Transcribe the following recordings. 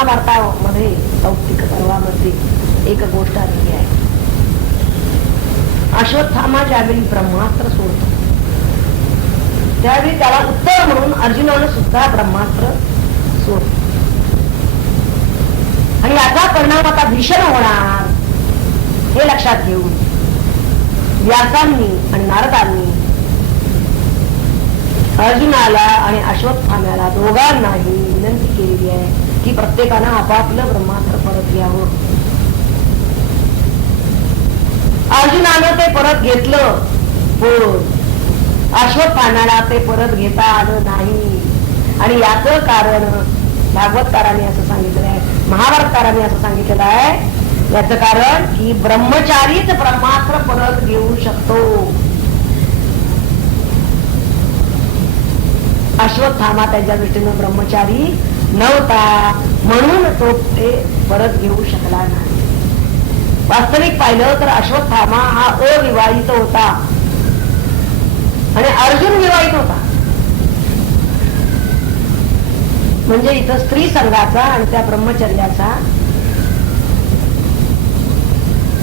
महाभारतामध्ये लौकिक पर्वामध्ये एक गोष्ट आलेली आहे. अश्वत्थामा ज्यावेळी ब्रह्मास्त्र सोडतो त्यावेळी त्याला उत्तर म्हणून अर्जुनानं सुद्धा ब्रह्मास्त्र सोडतो आणि याचा परिणाम आता भीषण होणार हे लक्षात घेऊन व्यासांनी आणि नारदांनी अर्जुनाला आणि अश्वत्थाम्याला दोघांनाही विनंती केलेली आहे की प्रत्येकानं आपापलं ब्रह्मास्त्र परत घ्यावं. अर्जुनानं ते परत घेतलं पण अश्वत्थाम्याला ते परत घेता आलं नाही. आणि याचं कारण भागवतकारांनी असं सांगितलं आहे, महाभारतकारांनी असं सांगितलेलं आहे. याचं कारण की ब्रह्मचारीच ब्रह्मास्त्र परत घेऊ शकतो. अश्वत्थामा त्याच्या दृष्टीनं ब्रह्मचारी नव्हता म्हणून तो ते परत घेऊ शकला नाही. वास्तविक पाहिलं तर अश्वत्थामा हा अविवाहित होता आणि अर्जुन विवाहित होता. म्हणजे इथं स्त्री संघाचा आणि त्या ब्रह्मचर्याचा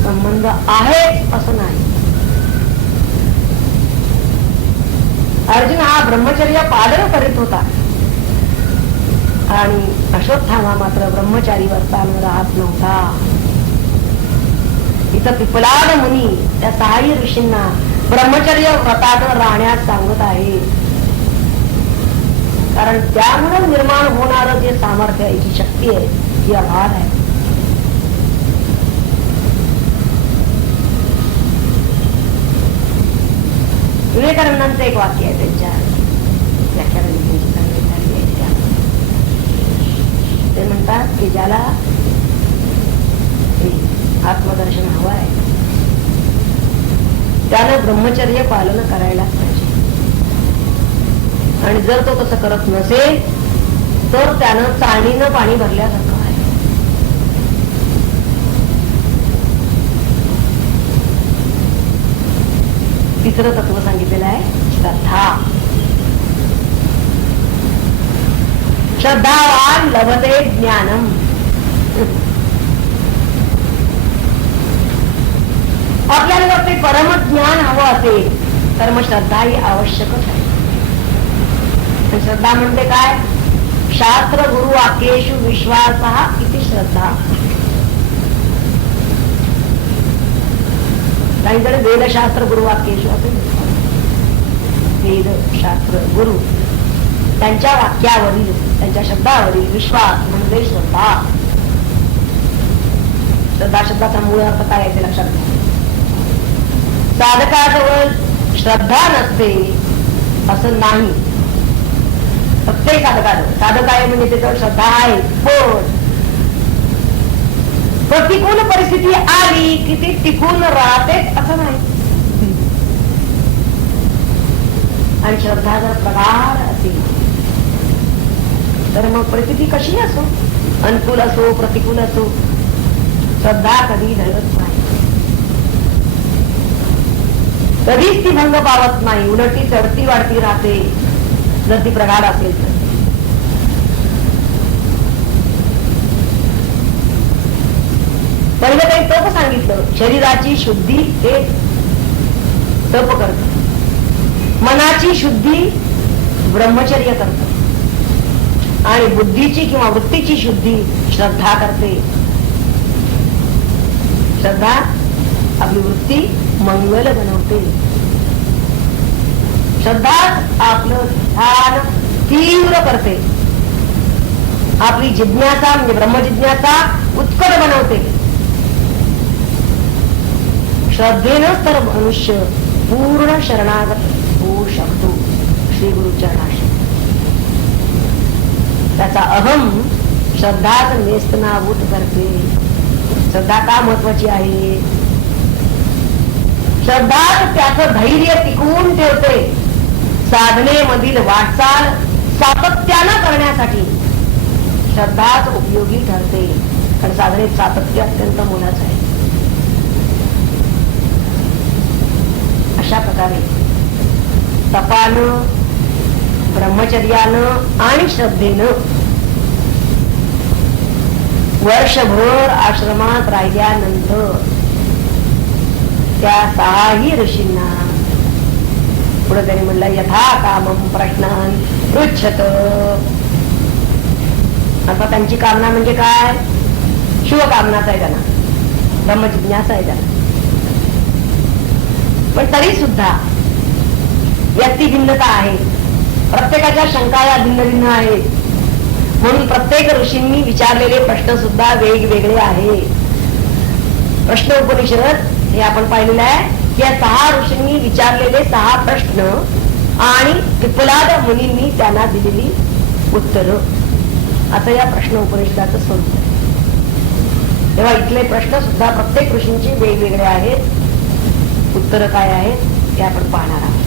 संबंध आहे असं नाही. अर्जुन हा ब्रह्मचर्य पालन करीत होता आणि अश्वत्थामा मात्र ब्रह्मचारी वर्तान राहत नव्हता. इथं पिपलाद मुनी त्या सहाय्य ऋषींना ब्रह्मचर्य व्रतात राहण्यास सांगत आहे. कारण त्यामुळे निर्माण होणार जे सामर्थ्य आहे, जी शक्ती आहे ती अभार आहे. विवेकानंदांचं एक वाक्य आहे त्यांच्या व्याख्यानाने ते म्हणतात की ज्याला आत्मदर्शन हवं आहे त्यानं ब्रह्मचर्य पालन करायलाच पाहिजे. आणि जर तो तसं करत नसेल तर त्यानं चाळणीनं पाणी भरल्यासारखं आहे. तिसरं तत्व सांगितलेलं आहे श्रद्धा. श्रद्धावान लभते ज्ञानम. आपल्याला जर ते परमज्ञान हवं असेल तर मग श्रद्धा ही आवश्यकच आहे. श्रद्धा म्हणजे काय? शास्त्र गुरु वाक्येषु विश्वासः इति श्रद्धा. काहीकडे वेदशास्त्र गुरुवाक्येषु असे वेद शास्त्र गुरु त्यांच्या वाक्यावरील त्यांच्या शब्दावरील विश्वास म्हणजे श्रद्धा. श्रद्धा शब्दाचा मूळ अर्थ काय आहे ते लक्षात घ्या. साधकाजवळ श्रद्धा नसते असं नाही. प्रत्येक साधक आहे म्हणजे त्याच्यावर श्रद्धा आहे पण प्रतिकूल परिस्थिती आली की ती टिकून राहते असं नाही. आणि श्रद्धा जर प्रगाढ असेल तर मग परिस्थिती कशी असो, अनुकूल असो प्रतिकूल असो, श्रद्धा कधी ढळत नाही, कधीच ती भंग पावत नाही. उलट ती चढती वाढती राहते जर ती प्रगाढ असेल तर. पहिलं काही तप सांगितलं. शरीराची शुद्धी हे तप करत, मनाची शुद्धी ब्रह्मचर्य करत आणि बुद्धीची किंवा वृत्तीची शुद्धी श्रद्धा करते. श्रद्धा आपली वृत्ती मंगल बनवते. श्रद्धा आपलं ध्यान तीव्र करते. आपली जिज्ञासा म्हणजे ब्रह्मजिज्ञासा उत्कट बनवते. श्रद्धेनच तर मनुष्य पूर्ण शरणागत होऊ शकतो श्री गुरुचरणाशी. त्याचा अहम श्रद्धाच नेस्तनाभूत करते. श्रद्धा का महत्वाची आहे? श्रद्धाच त्याचं धैर्य टिकवून ठेवते. साधनेमधील वाटचाल सातत्यानं करण्यासाठी श्रद्धाच उपयोगी ठरते. कारण साधनेत सातत्य अत्यंत मोलाचं आहे. अशा प्रकारे तपानं, ब्रह्मचर्यानं आणि श्रद्धेनं वर्षभर आश्रमात राहिल्यानंतर त्या 6ही ऋषींना पुढे त्यांनी म्हणलं यथा कामम प्रश्नान पृच्छत. आता त्यांची कामना म्हणजे काय? शुभकामनाच आहे त्यांना, ब्रह्मजिज्ञासा आहे त्यांना. पण तरी सुद्धा व्यक्ती भिन्नता आहे, प्रत्येकाच्या शंका या भिन्न भिन्न आहेत. म्हणून प्रत्येक ऋषींनी विचारलेले प्रश्न सुद्धा वेगवेगळे आहेत. प्रश्न उपनिषद हे आपण पाहिलेलं आहे. या 6 ऋषींनी विचारलेले 6 प्रश्न आणि पिप्पलाद मुनींनी त्यांना दिलेली उत्तर, असं या प्रश्न उपनिषदाचं स्वरूप आहे. तेव्हा इथले प्रश्न सुद्धा प्रत्येक ऋषींचे वेगवेगळे आहेत. उत्तर काय आहेत हे आपण पाहणार आहोत.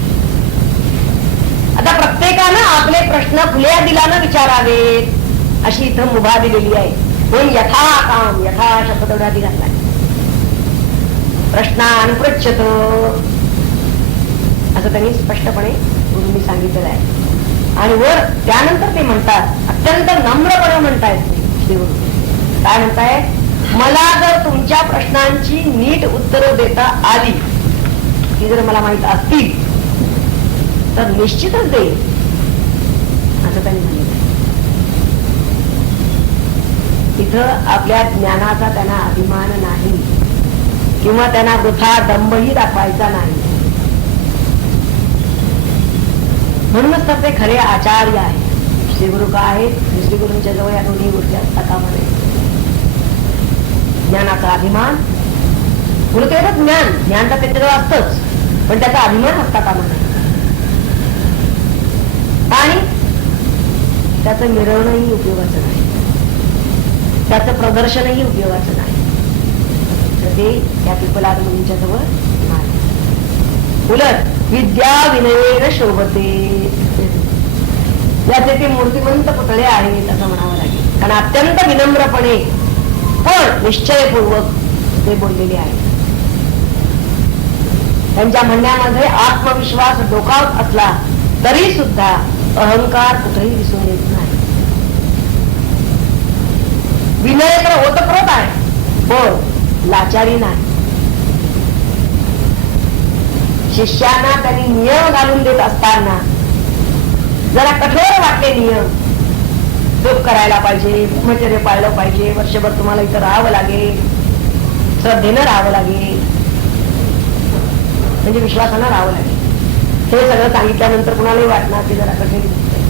आता प्रत्येकानं आपले प्रश्न खुल्या दिलानं विचारावेत अशी इथं मुभा दिलेली आहे. म्हणून यथा काम, यथा शब्द तेवढा आधी घातलाय. प्रश्नान पृच्छत असं त्यांनी स्पष्टपणे गुरूंनी सांगितलेलं आहे. आणि वर त्यानंतर ते म्हणतात, अत्यंत नम्रपणे म्हणतायत श्री गुरु. काय म्हणताय? मला जर तुमच्या प्रश्नांची नीट उत्तरं देता आली, ती जर मला माहित असतील तर निश्चितच देईल असं त्यांनी सांगितलं. इथं आपल्या ज्ञानाचा त्यांना अभिमान नाही किंवा त्यांना वृथा दंभही दाखवायचा नाही. म्हणूनच तर ते खरे आचार्य आहे. श्रीगुरु का आहेत? श्रीगुरूंच्या जवळ या दोन्ही गोष्टी असता कामा नये. ज्ञानाचा अभिमान, गुरुतेवच ज्ञान, ज्ञान तर त्याच्याजवळ असतच, पण त्याचा अभिमान असता कामा नये. आणि त्याचं मिरवणंही उपयोगाचं नाही, त्याचं प्रदर्शनही उपयोगाचं नाही. तर ते त्या पिप्पलाद मुनींच्या जवळ नाही. उलट विद्या विनयेन शोभते, याचे ते मूर्तिमंत पुतळे आहेत असं म्हणावं लागेल. कारण अत्यंत विनम्रपणे पण निश्चयपूर्वक ते बोललेले आहे. त्यांच्या म्हणण्यामध्ये आत्मविश्वास डोकावत असला तरी सुद्धा अहंकार कुठेही दिसून येत नाही. विनय तर ओतप्रोत आहे, पण लाचारी नाही. शिष्यांना त्यांनी नियम घालून देत असताना जरा कठोर वाटले नियम. जप करायला पाहिजे, ब्रह्मचर्य पाळलं पाहिजे, वर्षभर तुम्हाला इथं राहावं लागेल, श्रद्धेनं राहावं लागेल, म्हणजे विश्वासानं राहावं लागेल. हे सगळं सांगितल्यानंतर कुणालाही वाटणार की जरा कठोर दिसतंय.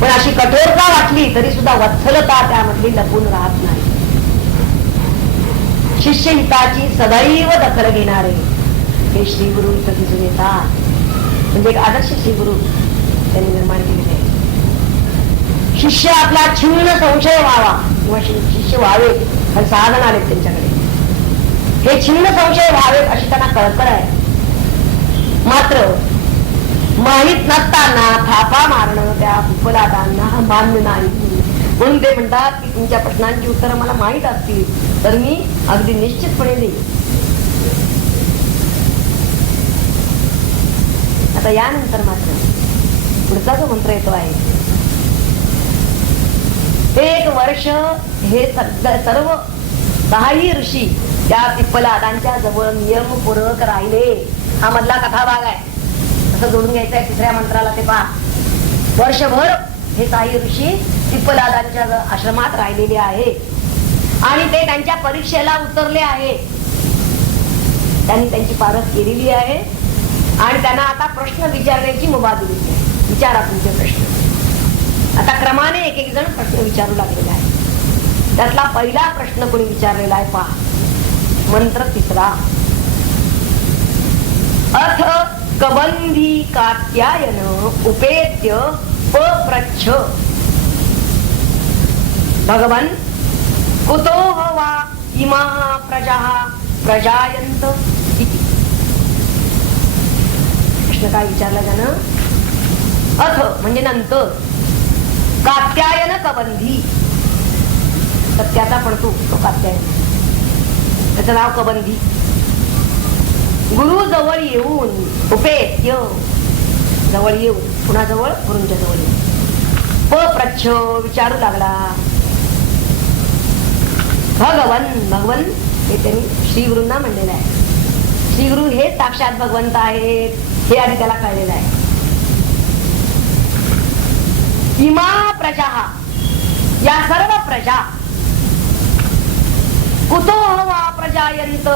पण अशी कठोरता वाटली तरी सुद्धा वत्सलता त्यामधली लपून राहत नाही. शिष्यहिताची सदैव दखल घेणारे हे श्रीगुरु इथं दिसून येतात. म्हणजे एक आदर्श श्रीगुरु त्यांनी निर्माण केलेले आहे. शिष्य आपला छिन्न संशय व्हावा किंवा शिष्य व्हावे आणि साधन आलेत त्यांच्याकडे, हे छिन्न संशय व्हावेत अशी त्यांना कळकळ आहे. मात्र माहित नसताना थापा मारणं त्या पिप्पलादांना मान्य नाही. म्हणून ते म्हणतात की तुमच्या प्रश्नांची उत्तरं मला माहित असतील तर मी अगदी निश्चितपणे देईन. आता यानंतर मात्र पुढचा जो मंत्र येतो आहे, 1 वर्ष हे सर्व 6ही ऋषी त्या पिप्पलादांच्या जवळ नियमपूर्वक राहिले. हा मधला कथाभाग आहे, असं जोडून घ्यायचं आहे 3ऱ्या मंत्राला. ते पहा, वर्षभर हे 6ही ऋषी पिप्पलादांच्या आश्रमात राहिलेले आहेत आणि ते त्यांच्या परीक्षेला उतरले आहे. त्यांनी त्यांची पारख केलेली आहे आणि त्यांना आता प्रश्न विचारण्याची मुभा दिलेली आहे. विचारा तुमचे प्रश्न. आता क्रमाने एक एक जण प्रश्न विचारू लागलेले आहे. त्यातला पहिला प्रश्न कोणी विचारलेला आहे पहा. मंत्र 3रा. अथ कबंधी कात्यायन उपेत्य पप्रच्छ भगवन् कुतो वा इमाः प्रजाः प्रजायन्त इति. प्रश्न काय विचारला त्यानं? अथ म्हणजे नंतर, कात्यायन कबंधी, सत्याचा पडतो तो कात्यायन, त्याचं नाव कबंधी. गुरु जवळ येऊन, उपेत्य जवळ येऊन, कुणाजवळ? गुरूंच्या जवळ येऊन, पप्रच्छ विचारू लागला. भगवन हे त्यांनी श्रीगुरूंना म्हणलेलं आहे. श्रीगुरु हे साक्षात भगवंत आहेत हे आधी त्याला कळलेलं आहे. इमा प्रजा, या सर्व प्रजा कुतो वा प्रजायंत,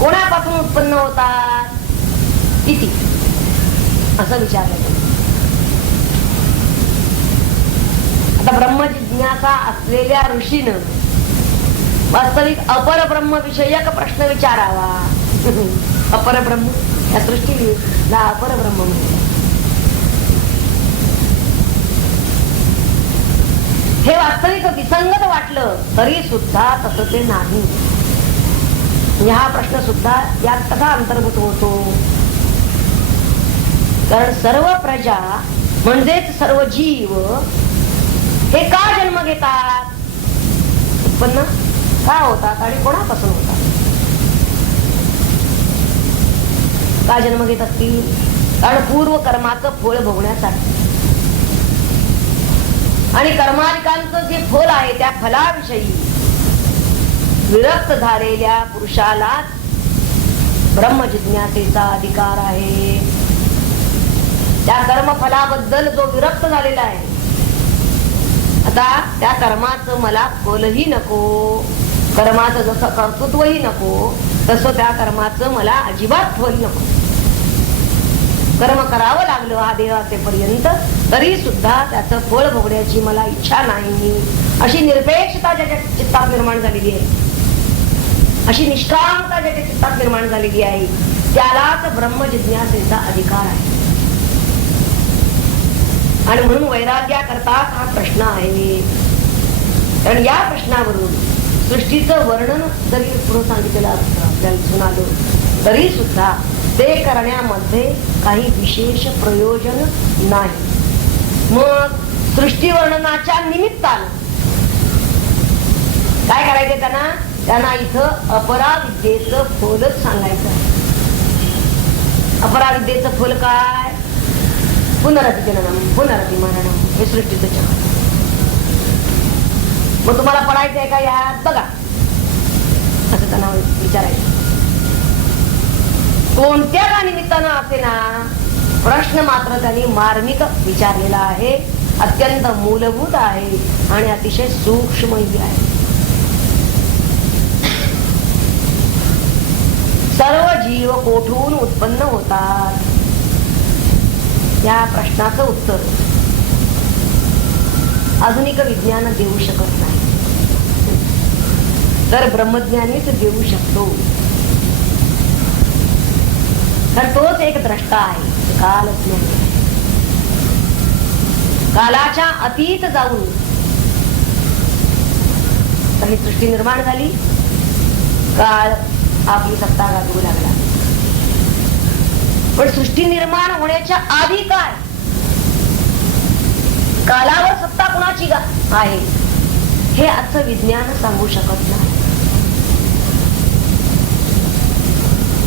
कोणापासून उत्पन्न होतात इति असं विचारलं. आता ब्रह्मजिज्ञासा असलेल्या ऋषीनं वास्तविक अपरब्रह्म विषयक प्रश्न विचारावा. अपरब्रह्म या सृष्टीला अपरब्रह्म म्हणतात. हे वास्तविक विसंगत वाटलं तरी सुद्धा तसं ते नाही. हा प्रश्न सुद्धा यात कसा अंतर्भूत होतो. कारण सर्व प्रजा म्हणजेच सर्व जीव हे का जन्म घेतात, उत्पन्न का होतात आणि कोणापासून होतात. का जन्म घेत असतील, कारण पूर्व कर्माचं फळ भोगण्यासाठी. आणि कर्माधिकांचं जे फल आहे त्या फलाविषयी विरक्त झालेल्या पुरुषाला ब्रह्मजिज्ञासेचा अधिकार आहे. त्या कर्मफलाबद्दल जो विरक्त झालेला आहे, आता त्या कर्माचं मला फलही नको, कर्माचं जसं कर्तृत्वही नको तसं त्या कर्माचं मला अजिबात फल नको. कर्म करावं लागलं हा देह असेपर्यंत तरी सुद्धा त्याचं फळ भोगण्याची मला इच्छा नाही, अशी निरपेक्षता ज्याच्या चित्तात निर्माण झालेली आहे, अशी निष्कामता ज्याच्या चित्तात निर्माण झालेली आहे, त्यालाच ब्रह्मजिज्ञासेचा अधिकार आहे. आणि म्हणून वैराग्याकरताच हा प्रश्न आहे. कारण या प्रश्नावरून सृष्टीचं वर्णन जरी पुढे सांगितलेलं असतं आपल्याला दिसून आलं तरी सुद्धा ते करण्यामध्ये काही विशेष प्रयोजन नाही. मग सृष्टी वर्णनाच्या निमित्तानं काय करायचं त्यांना इथं अपराविद्येचं फलच सांगायचं आहे. अपराविद्येचं फल काय, पुनरपि जननम पुनरपि मरणम, हे सृष्टीचं चक्र. मग तुम्हाला पडायचंय का यात बघा असं त्यांना विचारायचं. कोणत्या का निमित्तानं असे ना, प्रश्न मात्र त्यांनी मार्मिक विचारलेला आहे, अत्यंत मूलभूत आहे आणि अतिशय सूक्ष्मही आहे. सर्व जीव कोठून उत्पन्न होतात या प्रश्नाचं उत्तर आधुनिक विज्ञान देऊ शकत नाही, तर ब्रह्मज्ञानीच देऊ शकतो. तर तोच एक द्रष्टा आहे, कालज्ञानी. कालाच्या अतीत जाऊन तरी सृष्टी निर्माण झाली, काळ आपली सत्ता गाजवू लागला. पण सृष्टी निर्माण होण्याच्या आधी काय, कालावर सत्ता कुणाची आहे हे आजचं विज्ञान सांगू शकत नाही.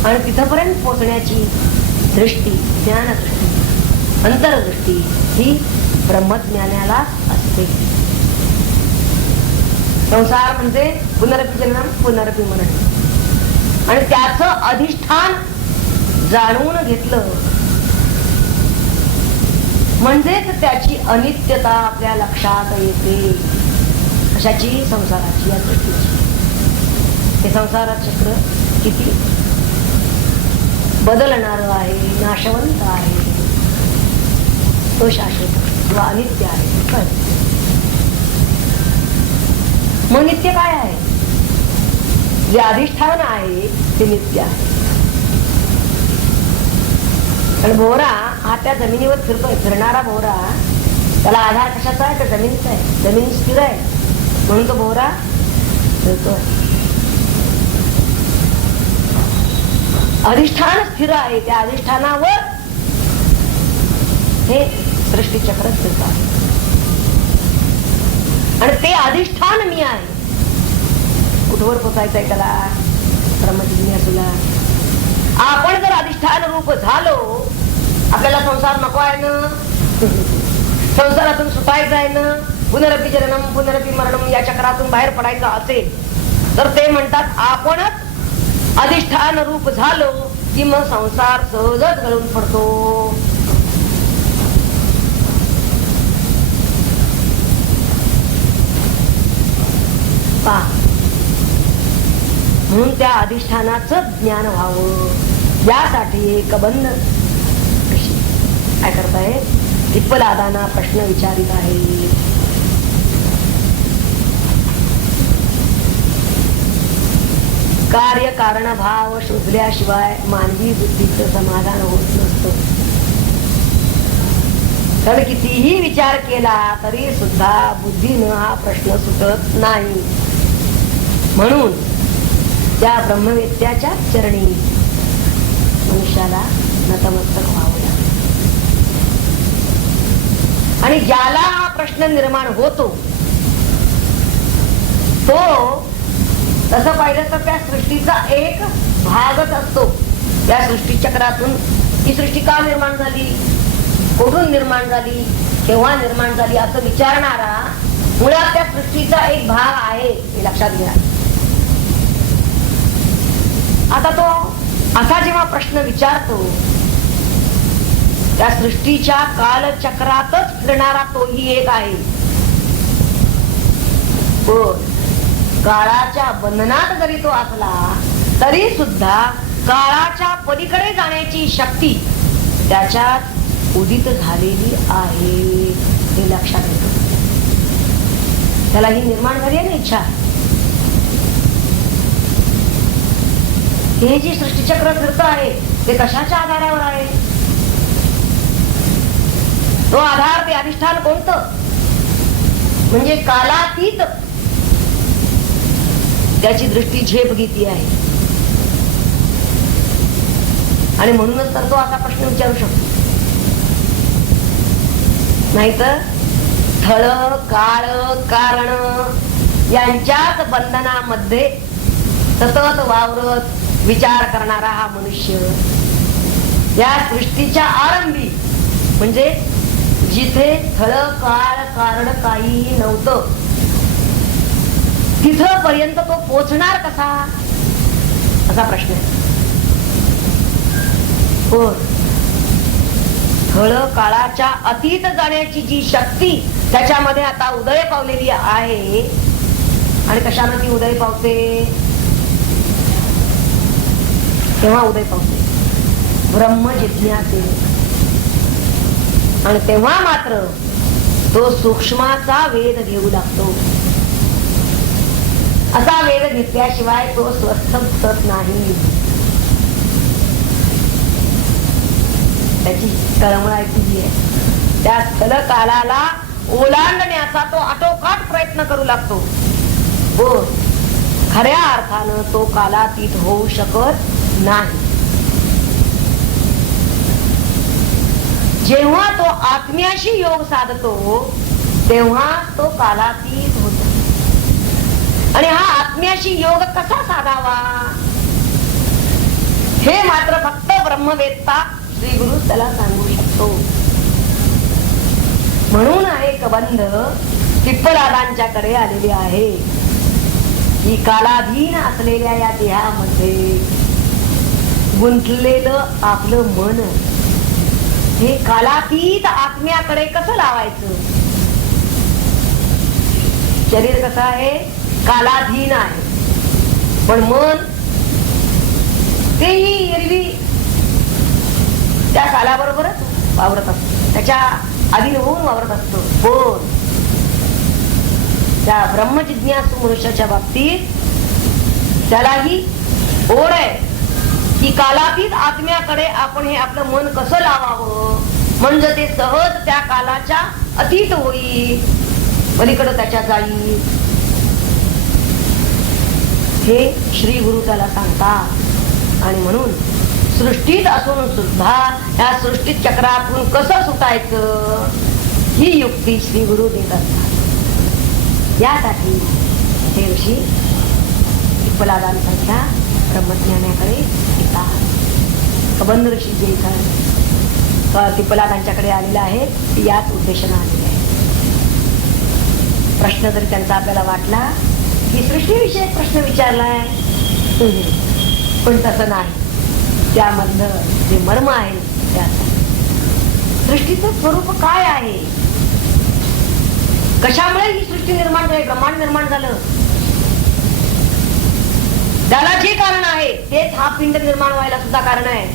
आणि तिथपर्यंत पोहोचण्याची दृष्टी, ज्ञानदृष्टी, अंतरदृष्टी ही ब्रह्मज्ञानाला असते. संसार म्हणजे पुनरपि जन्म पुनरपि मरण, आणि त्याचं अधिष्ठान जाणून घेतलं म्हणजेच त्याची अनित्यता आपल्या लक्षात येते. अशाची संसाराची, या दृष्टीची. हे संसारात चक्र किती बदलणार आहे, नाशवंत आहे, तो शाश्वत किंवा अनित्य आहे. मग नित्य काय आहे, जे अधिष्ठान आहे ते नित्य आहे. कारण भोवरा हा त्या जमिनीवर फिरतोय, फिरणारा भोवरा, त्याला आधार कशाचा आहे, तर जमिनीचा आहे. जमीन स्थिर आहे म्हणून तो भोवरा फिरतोय. अधिष्ठान स्थिर आहे, त्या अधिष्ठानावर हे सृष्टीचक्र फिरत आहे. आणि ते अधिष्ठान मी आहे. कुठवर पोचायचंय त्याला, ब्रह्मजिज्ञासूला. आपण जर अधिष्ठान रूप झालो, आपल्याला संसार नको आहे ना, संसारातून सुटायचं आहे ना, पुनरपि जननम पुनरपि मरणम या चक्रातून बाहेर पडायचं असेल तर ते म्हणतात आपणच अधिष्ठान रूप झालो की मग संसार सहजच गळून पडतो. म्हणून त्या अधिष्ठानाचं ज्ञान व्हावं यासाठी एक बंद काय करताय पिप्पलादांना प्रश्न विचारित आहे. कार्य कारण भाव शोधल्याशिवाय मानवी बुद्धीचं समाधान होत नसतं. तर कितीही विचार केला तरी सुद्धा बुद्धीनं हा प्रश्न सुटत नाही. म्हणून त्या ब्रह्मवेत्याच्या चरणी मनुष्याला नतमस्तक व्हावं लागतं. आणि ज्याला हा प्रश्न निर्माण होतो तो तसं पाहिलं तर त्या सृष्टीचा एक भागच असतो. त्या सृष्टी चक्रातून ही सृष्टी का निर्माण झाली, कुठून निर्माण झाली, केव्हा निर्माण झाली असं विचारणारा मुळात त्या सृष्टीचा एक भाग आहे हे लक्षात घ्या. आता तो असा जेव्हा प्रश्न विचारतो त्या सृष्टीच्या कालचक्रातच फिरणारा तोही एक आहे. काळाच्या बंधनात जरी तो असला तरी सुद्धा काळाच्या पलीकडे जाण्याची शक्ती त्याच्यात उदित झालेली आहे हे लक्षात येतो. त्याला ही निर्माण झाली आहे ना इच्छा. हे जी सृष्टीचक्र फिरत आहे ते कशाच्या आधारावर आहे, तो आधार ते अधिष्ठान कोणतं म्हणजे कालातीत त्याची दृष्टी झेप घेतली आहे. आणि म्हणूनच तर तो असा प्रश्न विचारू शकतो. नाहीतर स्थळ काळ कारण यांच्याच बंधनामध्ये सतत वावरत विचार करणारा हा मनुष्य या सृष्टीच्या आरंभी म्हणजे जिथे स्थळ काळ कारण काहीही नव्हतं तिथं पर्यंत तो पोचणार कसा असा प्रश्न आहे. हो, स्थळ काळाच्या अतीत जाण्याची जी शक्ती त्याच्यामध्ये आता उदय पावलेली आहे. आणि कशानं ती उदय पावते, तेव्हा उदय पावते ब्रह्म जिज्ञासे. आणि तेव्हा मात्र तो सूक्ष्माचा वेध घेऊ लागतो. असा वेध घेतल्याशिवाय तो स्वस्थ होत नाही. त्याची तळमळायची जी आहे त्या स्थल कालाला ओलांडण्याचा तो आटोकाट प्रयत्न करू लागतो. हो, खऱ्या अर्थानं तो कालातीत होऊ शकत नाही. जेव्हा तो आत्म्याशी योग साधतो तेव्हा तो कालातीत होतो. आणि हा आत्म्याशी योग कसा साधावा हे मात्र फक्त ब्रह्मवेत्ता श्री गुरु त्याला सांगू शकतो. म्हणून एक बंध पिप्पलादांच्याकडे आलेली आहे की कालाधीन असलेल्या या देहामध्ये गुंतलेलं आपलं मन हे कालातीत आत्म्याकडे कसं लावायचं. शरीर कसं आहे, कालाधीन आहे, पण मन तेही एरवी त्या कालाबरोबरच वावरत असतो, त्याच्या अधीन होऊन वावरत असतो. पण त्या ब्रह्मजिज्ञासू मनुष्याच्या बाबतीत त्यालाही ओढ आहे की कालातीत आत्म्याकडे आपण हे आपलं मन कसं लावावं म्हणजे ते सहज त्या कालाच्या अतीत होईल, पलीकडे त्याच्या जाईल. हे श्री गुरु त्याला सांगतात. आणि म्हणून सृष्टीत असून सुद्धा या सृष्टी चक्रातून कसं सुटायचं ही युक्ती श्री गुरु देत असतात. यासाठी हे ऋषी पिप्पलादांसारख्या ब्रह्मज्ञानाकडे येतात. कबंध ऋषी जे इथं पिप्पलादांच्याकडे आलेला आहे याच उद्देशाने आलेले आहे. प्रश्न जरी त्यांचा आपल्याला वाटला की सृष्टीविषयक प्रश्न विचारलाय, पण तसं नाही. त्यामधलं जे मर्म आहे ते असं, सृष्टीचं स्वरूप काय आहे, कशामुळे ही सृष्टी निर्माण झाली, ब्रह्मांड निर्माण झालं, त्याला जे कारण आहे तेच हा पिंड निर्माण व्हायला सुद्धा कारण आहे.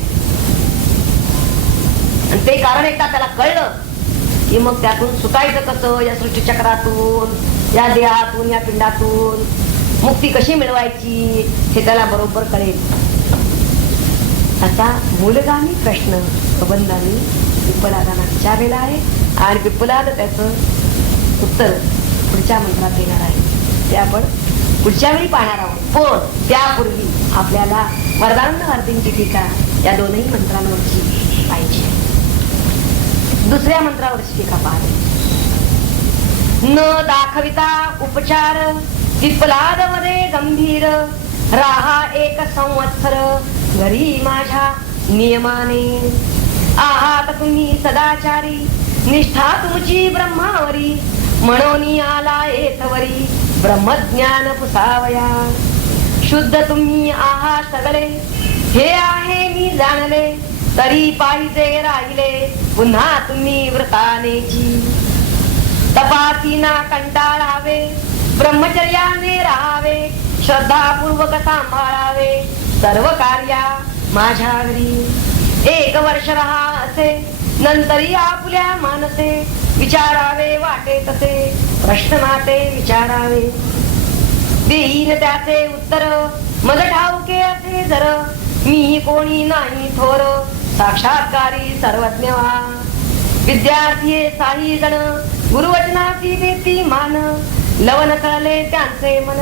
आणि ते कारण एकदा त्याला कळलं की मग त्यातून सुटायचं कसं, या सृष्टीचक्रातून, या देहातून, या पिंडातून मुक्ती कशी मिळवायची हे त्याला बरोबर कळेल. असा मूलगामी प्रश्न प्रबंधाने पिप्पलादांना विचारलेला आहे आणि पिप्पलाद त्याचं उत्तर पुढच्या मंत्रात देणार आहे. ते आपण पुढच्या वेळी पाहणार आहोत. पण त्यापूर्वी आपल्याला वरदानंद टीका या दोनही मंत्रांवरची पाहिजे. दुसऱ्या मंत्रावरची टीका पाहते. न दाखविता उपचार पिप्पलाद मध्ये गंभीर, राहा एक संवत्सर घरी माझ्या नियमाने. आहात तुम्ही सदाचारी, निष्ठा तुमची ब्रह्मावरी, म्हणून आला येथवरी ब्रह्मज्ञान पुसावया. शुद्ध तुम्ही आहात सगळे, हे आहे मी जाणले, तरी पाहिजे राहिले पुन्हा तुम्ही व्रतानेची. तपासी ना कंटाळावे, ब्रह्मचर्याने राहावे, श्रद्धापूर्वक सांभाळावे सर्व कार्या माझ्या घरी. 1 वर्ष राहा असे, नंतरी आपुल्या मानसे विचारावे वाटे तसे, प्रश्न माते विचारावे. देईन त्याचे उत्तर मज ठाऊके असे जर, मी कोणी नाही थोर साक्षात्कारी सर्वज्ञ व्हा. विद्यार्थी साही जण गुरुवचनाची देती मान, लवन चळले त्यांचे मन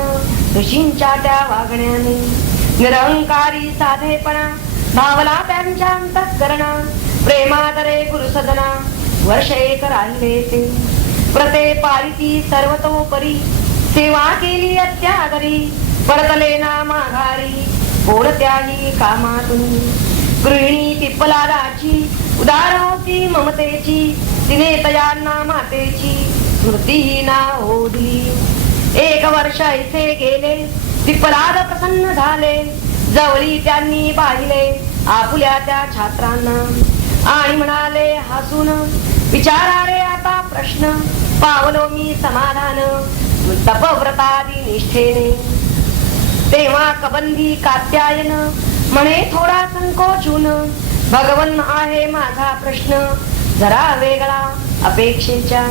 ऋषींच्या त्या वागण्याने. निरंकारी साधेपणा भावला त्यांच्या अंतःकरणा, प्रेमादरे गुरुसदना वर्ष 1 राहिले ते. व्रते पाळिती सर्वतोपरी, सेवा केली अत्यादरी, परतले ना माघारी कोणत्याही कामातून. गृहिणी पिप्पलादाची उदार होती ममतेची, तिने तयांना मातेची स्मृती ना ओढली. 1 वर्ष ऐसे गेले, पिप्पलाद प्रसन्न झाले, जवळी त्यांनी पाहिले आपुल्या त्या छात्रांना, आणि म्हणाले हसून, विचारा रे आता प्रश्न, पावलो मी समाधान तपव्रतादी निष्ठेने. तेव्हा कबंधी कात्यायन म्हणे थोडा संकोचून, भगवन आहे माझा प्रश्न जरा वेगळा अपेक्षेच्या.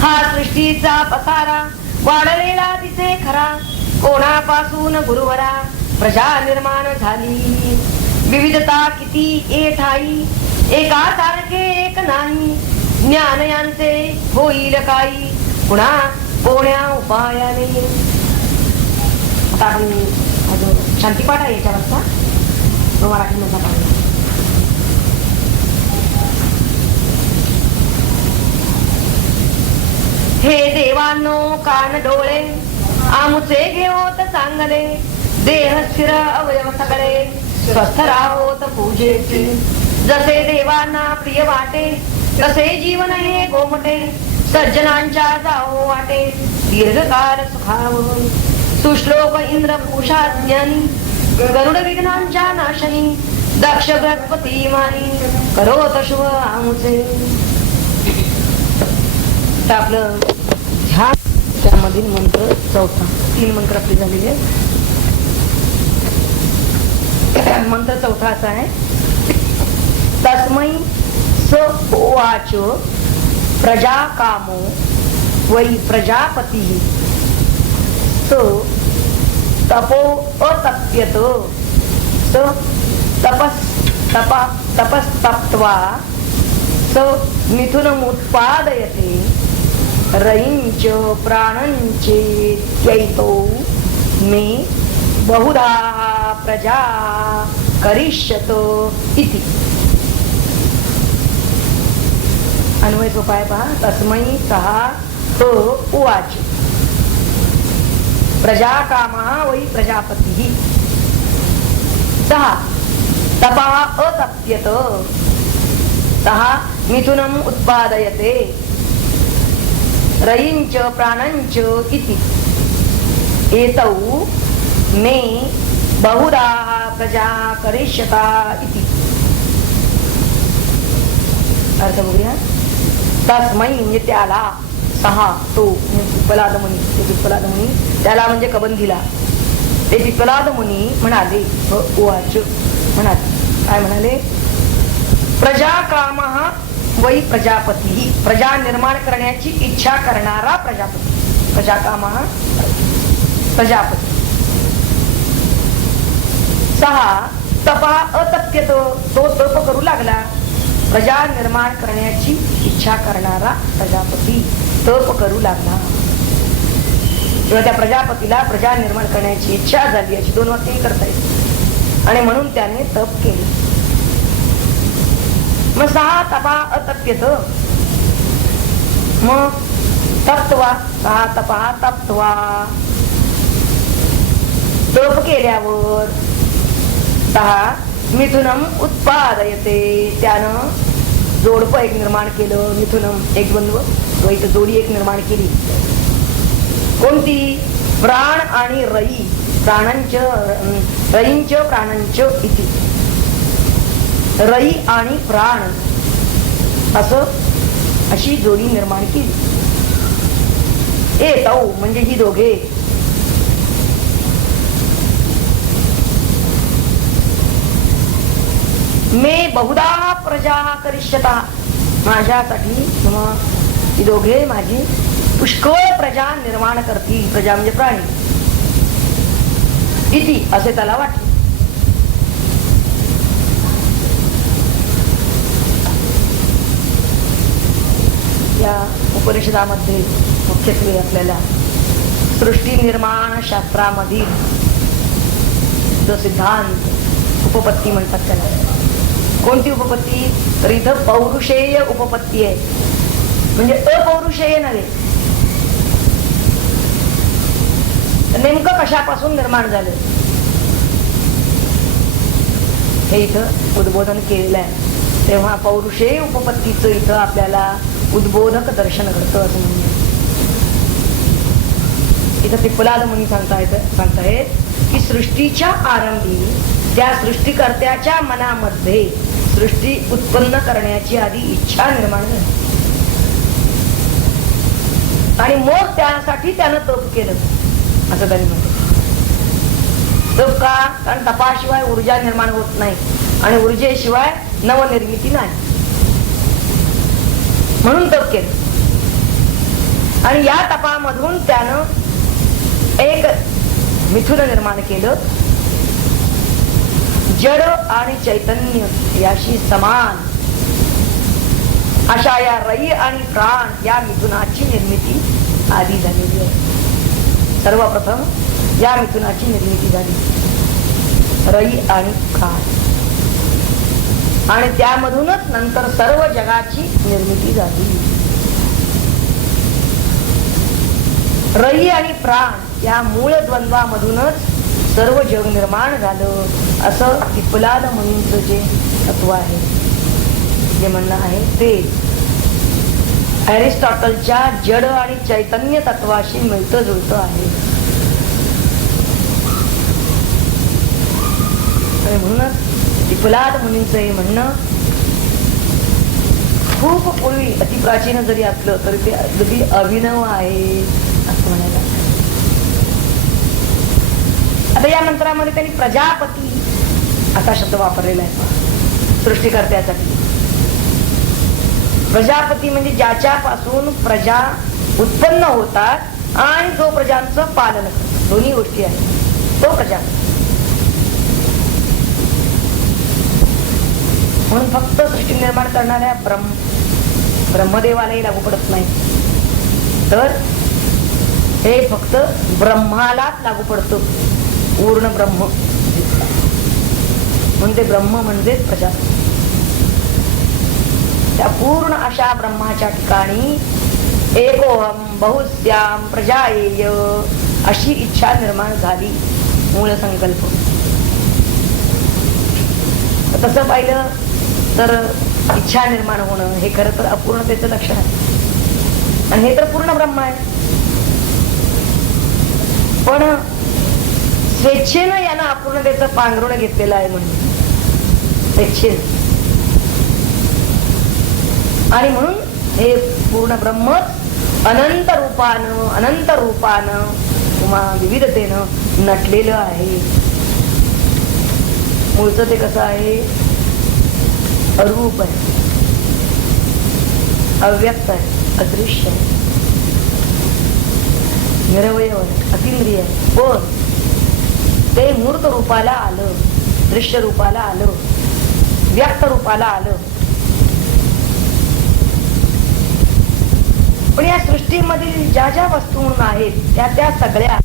हा सृष्टीचा पसारा वाढलेला दिसे खरा, कोणापासून गुरुवरा प्रजा निर्माण झाली. विविधता किती एठाई, एकासारखे एक नाही, ज्ञान यांचे होईल काही पुन्हा कोण्या उपायाने. आता आपण शांतीपाठ आहे याच्यावरचा, तो मराठीमधला पाहूया. हे देवांनो कान डोळे आमुचे घेवोत चांगले, देह स्थिर अवयव सगळे स्वस्थ राहोत पूजेचे. जसे देवांना प्रिय वाटे तसे जीवन हे गोमटे, सज्जनांच्या जाओ वाटे दीर्घकाल सुखाव. सुश्लोक इंद्र पूषा ज्ञानी, गरुड विघ्नांच्या नाशनी, दक्ष बृहस्पती मानी करोत शुभ आमुचे. आपलं ध्यान त्यामधील मंत्र चौथा, 3 मंत्र आपले झालेले. मंत्र चौथा असा आहे. तस्मै स उवाच प्रजा कामो वै प्रजापती, स तपो अतप्यत, स तपस्तप्त्वा, स मिथुनमुत्पादयते, रयिंच प्राणंचेत्यैतो मे बहुधा प्रजा करिष्यत इति. अन्वय सोपाय पहा. तस्मै सहा तो उवाच प्रजा कामः वै प्रजापतिः, सः तपः अतप्यत, सः मिथुनम् उत्पादयते, रयींच प्राणंच इति एतौ मे बहुधा प्रजा करिष्यता इति. अर्थ बघूया. तस्मै म्हणजे त्याला, सहा तो पिप्पलाद मुनी, ते पिप्पलाद मुनी त्याला म्हणजे कबंधीला. ते पिप्पलाद मुनी म्हणाले, उवाच म्हणाले, काय म्हणाले? प्रजा कामः वै प्रजापती, प्रजा निर्माण करण्याची इच्छा करणारा प्रजापती. प्रजा कामः प्रजापती. सहा तपा अतप्यत, तो तप करू लागला. प्रजा निर्माण करण्याची इच्छा करणारा प्रजापती तप करू लागला. किंवा त्या प्रजापतीला प्रजा निर्माण करण्याची इच्छा झाली, अशी दोन वाक्य करता येईल. आणि म्हणून त्याने तप केले. मग सहा तपा अतप्यत, मग तप्तवा, सहा तपा तप्तवा, तप केल्यावर सहा मिथुनम उत्पादयते, त्यानं जोडप एक निर्माण केलं. मिथुनम एक द्वंद्व, द्वैत जोडी एक निर्माण केली. कोणती? प्राण आणि रई, प्राणांच रईंच प्राणांच इति. रई आणि प्राण असं अशी जोडी निर्माण केली. एतौ म्हणजे ही दोघे. मे बहुधा प्रजा करिष्यता, माझ्यासाठी किंवा ही दोघे माझी पुष्कळ प्रजा निर्माण करतील. प्रजा म्हणजे प्राणी इति, असे त्याला वाटले. या उपनिषदामध्ये मुख्यत्वे आपल्याला सृष्टी निर्माण शास्त्रामधील जो सिद्धांत, उपपत्ती म्हणतात त्याला. कोणती उपपत्ती? तर इथं पौरुषेय उपपत्ती आहे, म्हणजे अपौरुषेय नव्हे. नेमकं कशापासून निर्माण झालं हे इथं उद्बोधन केलेलं आहे. तेव्हा पौरुषेय उपपत्तीचं इथं आपल्याला उद्बोधक दर्शन घडतं असं म्हणून इथं पिप्पलाद मुनी सांगतायत की सृष्टीच्या आरंभी त्या सृष्टीकर्त्याच्या मनामध्ये सृष्टी उत्पन्न करण्याची आधी इच्छा निर्माण झाली आणि मग त्यासाठी त्यानं तप केलं असं त्यांनी म्हणतात. तप का? कारण तपाशिवाय ऊर्जा निर्माण होत नाही आणि ऊर्जेशिवाय नवनिर्मिती नाही, म्हणून तप केलं. आणि या तपामधून त्यानं एक मिथुन निर्माण केलं. जड आणि चैतन्य याशी समान अशा या रई आणि प्राण या मिथुनाची निर्मिती आधी झालेली आहे. सर्वप्रथम या मिथुनाची निर्मिती झाली, रई आणि प्राण, आणि त्यामधूनच नंतर सर्व जगाची निर्मिती झाली. रई आणि प्राण या मूळ द्वंद्वामधूनच सर्व जग निर्माण झालं असं पिप्पलाद मुनींचं जे तत्व आहे, जे म्हणणं आहे ते अरिस्टॉटलच्या जड आणि चैतन्य तत्वाशी मिळतं जुळतं आहे. आणि म्हणूनच पिप्पलाद मुनींचं हे म्हणणं खूप पूर्वी अतिप्राचीन जरी असलं तरी ते अगदी अभिनव आहे असं म्हणायला. आता या मंत्रामध्ये त्यांनी प्रजापती असा शब्द वापरलेला आहे सृष्टीकर्त्यासाठी. प्रजापती म्हणजे ज्याच्यापासून प्रजा उत्पन्न होतात आणि जो प्रजांचं पालन करतो, दोन्ही गोष्टी आहेत, तो प्रजापती. म्हणून फक्त सृष्टी निर्माण करणाऱ्या ब्रह्मदेवालाही लागू पडत नाही, तर हे फक्त ब्रह्मालाच लागू पडतं. पूर्ण ब्रह्म म्हणजे ब्रह्म म्हणजे प्रजापती. त्या पूर्ण अशा ब्रह्माच्या ठिकाणी एकोहम बहुस्याम प्रजायेय अशी इच्छा निर्माण झाली, मूळ संकल्प. तसं पाहिलं तर इच्छा निर्माण होणं हे खरं तर अपूर्णतेचं लक्षण आहे. आणि हे तर पूर्ण ब्रह्म आहे. पण स्वेच्छेनं यानं अपूर्णतेचं पांघरुण घेतलेलं आहे म्हणून स्वेच्छेनं. आणि म्हणून हे पूर्ण ब्रह्म अनंत रूपानं किंवा विविधतेनं नटलेलं आहे. मूळचं ते कसं आहे? अरूप आहे, अव्यक्त आहे, अदृश्य आहे, निरवयव आहे, अतिंद्रिय आहे. पण ते मूर्त रूपाला आलं, दृश्य रूपाला आलं, व्यक्त रूपाला आलं. पण या सृष्टीमधील ज्या ज्या वस्तू म्हणून आहेत त्या त्या सगळ्या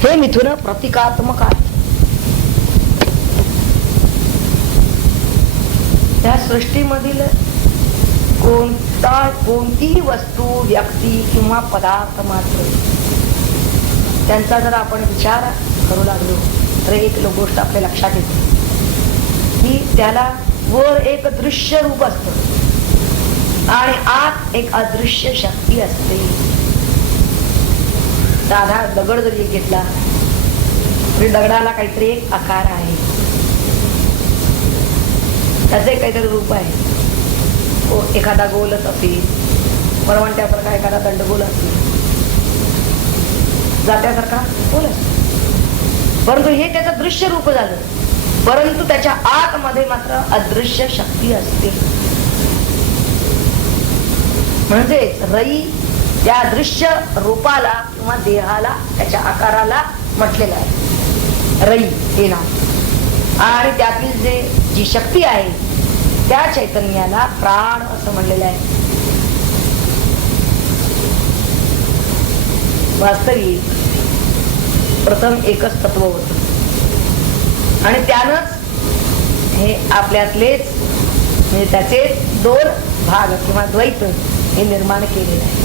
हे मिथुन प्रतिकात्मक आहे. त्या सृष्टीमधील कोणतीही वस्तू, व्यक्ती किंवा पदार्थ मात्र त्यांचा जर आपण विचार करू लागलो तर एक गोष्ट आपल्या लक्षात येते की त्याला वर एक दृश्य रूप असतं आणि आत एक अदृश्य शक्ती असते. साधा दगड जरी घेतला तरी दगडाला काहीतरी एक आकार आहे, त्याचे काहीतरी रूप आहे. एखादा गोलच असेल, परवंट्यासारखा एखादा दंडगोल असेल, जात्यासारखा गोल असेल, परंतु हे त्याचं दृश्य रूप झालं. परंतु त्याच्या आतमध्ये मात्र अदृश्य शक्ती असते. म्हणजे रई या दृश्य रूपाला किंवा देहाला, त्याच्या आकाराला म्हटलेलं आहे रई हे नाव. आणि त्यातील जी शक्ती आहे त्या चैतन्याला प्राण असं म्हणलेलं आहे. वास्तविक प्रथम एकच तत्व होत आणि त्यानंच हे आपल्यातलेच म्हणजे त्याचे दोन भाग किंवा द्वैत हे निर्माण केलेलं आहे.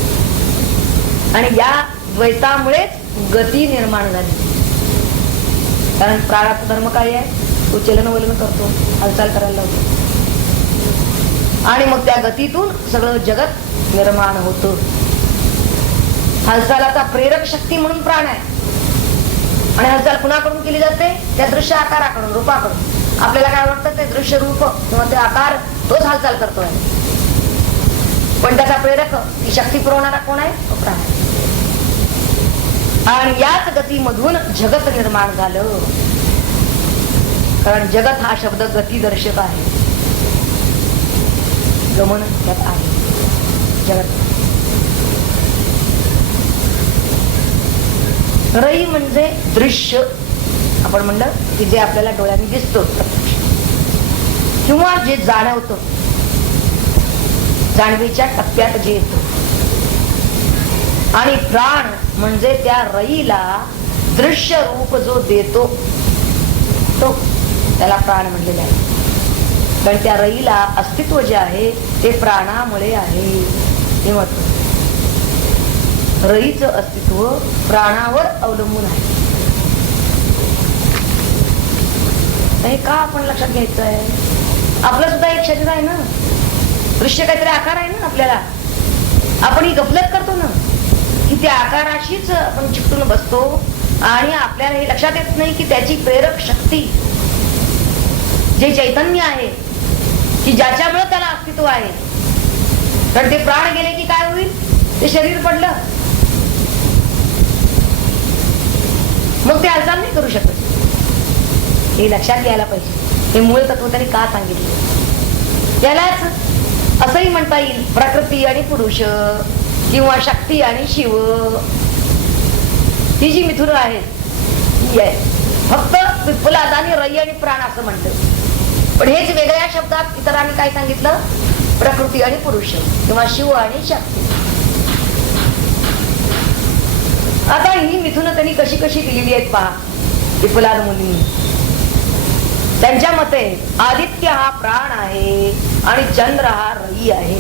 आणि या द्वैतामुळेच गती निर्माण झाली. कारण प्राणाचा धर्म काय आहे? तो चलनवलन करतो, हालचाल करायला लावतो आणि मग त्या गतीतून सगळं जगत निर्माण होतं. हालचालाचा प्रेरक शक्ती म्हणून प्राण आहे. आणि हालचाल कुणाकडून केली जाते? त्या दृश्य आकाराकडून, रूपाकडून. आपल्याला काय वाटतं? ते दृश्य रूप किंवा ते आकार तोच हालचाल करतोय, पण त्याचा प्रेरक, ती शक्ती पुरवणारा कोण आहे? तो प्राण आहे. आणि याच गतीमधून जगत निर्माण झालं. कारण जगत हा शब्द गती दर्शक आहे, गमन त्यात आहे. जगत रई म्हणजे दृश्य. आपण म्हणलं की जे आपल्याला डोळ्यांनी दिसतो प्रत्यक्ष किंवा जे जाणवतं, जाणवीच्या टप्प्यात जे येतं. आणि प्राण म्हणजे त्या रईला दृश्य रूप जो देतो तो, त्याला प्राण म्हणलेला आहे. कारण त्या रईला अस्तित्व जे आहे ते प्राणामुळे आहे. हे महत्व. रईचं अस्तित्व प्राणावर अवलंबून आहे. हे का आपण लक्षात घ्यायचं आहे? आपलं सुद्धा एक शरीर आहे ना, दृश्य काहीतरी आकार आहे ना आपल्याला. आपण ही गफलत करतो ना की त्या आकाराशीच आपण चिकटून बसतो आणि आपल्याला हे लक्षात येत नाही की त्याची प्रेरक शक्ती जे चैतन्य आहे की ज्याच्यामुळे त्याला अस्तित्व आहे. कारण ते प्राण गेले की काय होईल? ते शरीर पडलं, मग ते हालचाल नाही करू शकत. हे लक्षात घ्यायला पाहिजे. हे मूळ तत्व त्यांनी का सांगितले? यालाच असंही म्हणता येईल प्रकृती आणि पुरुष किंवा शक्ती आणि शिव. ही जी मिथुन आहे फक्त पिप्पलाद आणि रई आणि प्राण असं म्हणतं. पण हेच वेगळ्या शब्दात इतरांनी काय सांगितलं? प्रकृती आणि पुरुष किंवा शिव आणि शक्ती. आता ही मिथुन त्यांनी कशी कशी दिलेली आहेत पहा पिप्पलाद मुनींनी. त्यांच्या मते आदित्य हा प्राण आहे आणि चंद्र हा रई आहे.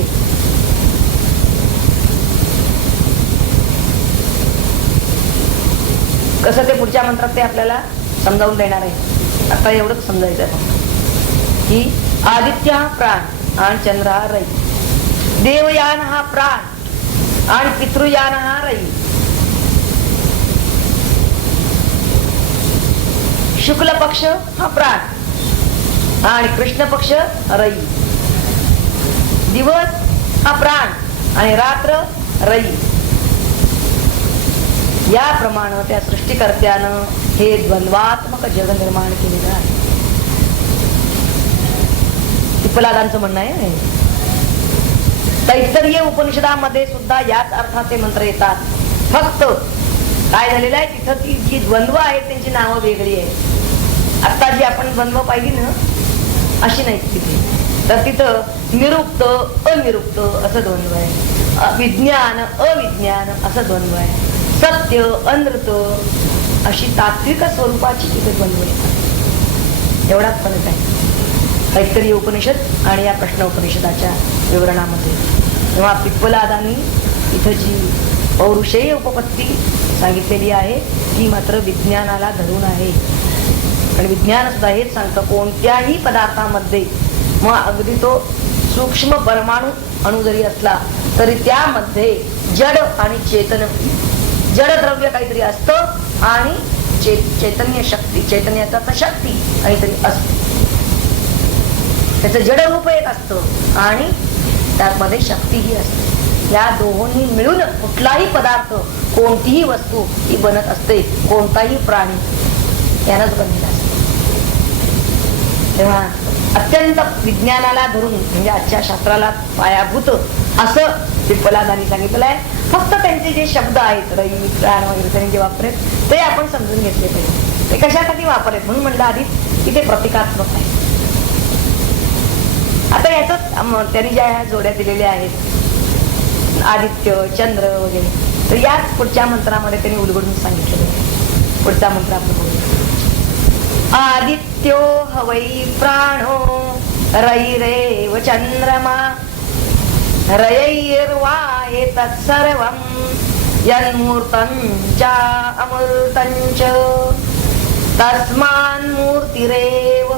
कसं ते पुढच्या मंत्रात ते आपल्याला समजावून देणार आहे. आता एवढंच समजायचं आहे फक्त की आदित्य हा प्राण आणि चंद्र हा रई, देवयान हा प्राण आणि पितृयान हा रई, शुक्ल पक्ष हा प्राण आणि कृष्ण पक्ष रई, दिवस हा प्राण आणि रात्र रई. याप्रमाणे त्या सृष्टीकर्त्यानं हे द्वंद्वात्मक जग निर्माण केलेलं आहे. पिप्पलादांचं म्हणणं आहे. तैत्तरीय उपनिषदामध्ये सुद्धा याच अर्थाचे मंत्र येतात. फक्त काय झालेलं आहे, तिथं ती जी द्वंद्व आहेत त्यांची नावं वेगळी आहेत. आता जी आपण द्वंद्व पाहिली ना अशी नाही तिथे. तर तिथं निरुक्त अनिरुक्त असं द्वंद्व आहे, विज्ञान अविज्ञान असं द्वंद्व आहे, सत्य अनृत अशी तात्विक स्वरूपाची तिथे द्वंद्व येतात. एवढाच फरक आहे तैत्तरीय उपनिषद आणि या प्रश्न उपनिषदाच्या विवरणामध्ये. तेव्हा पिप्पलादांनी इथं जी पौरुषेय उपपत्ती सांगितलेली आहे ती मात्र विज्ञानाला धरून आहे. आणि विज्ञान सुद्धा हेच सांगतं, कोणत्याही पदार्थामध्ये मग अगदी तो सूक्ष्म परमाणु अणु जरी असला तरी त्यामध्ये जड आणि चेतन, जड द्रव्य काहीतरी असतं आणि चैतन्य शक्ती, चैतन्याचा शक्ती काहीतरी असते. त्याचं जड रूप एक असतं आणि त्यामध्ये शक्तीही असते. या दोन्ही मिळून कुठलाही पदार्थ, कोणतीही वस्तू ही बनत असते. कोणताही प्राणी यानंच बनलेला असतो. तेव्हा अत्यंत विज्ञानाला धरून म्हणजे आजच्या शास्त्राला पायाभूत असं पिप्पलादांनी सांगितलेलं आहे. फक्त त्यांचे जे शब्द आहेत रई प्राण वगैरे त्यांनी जे वापरेत ते आपण समजून घेतले पाहिजे. ते कशासाठी वापरेत म्हणून म्हणलं आधी की ते प्रतिकात्मक आहे. आता याच त्यांनी ज्या ह्या जोड्या दिलेल्या आहेत आदित्य चंद्र वगैरे, तर याच पुढच्या मंत्रामध्ये त्यांनी उलगडून सांगितलेलं आहे. पुढचा मंत्र आपण बोलू. आदित्यो हवै प्राणो रैरेव चंद्रमा रयैर्वा एतत् सर्वं यन्मूर्तं च अमूर्तं च तस्मान् मूर्तिरेव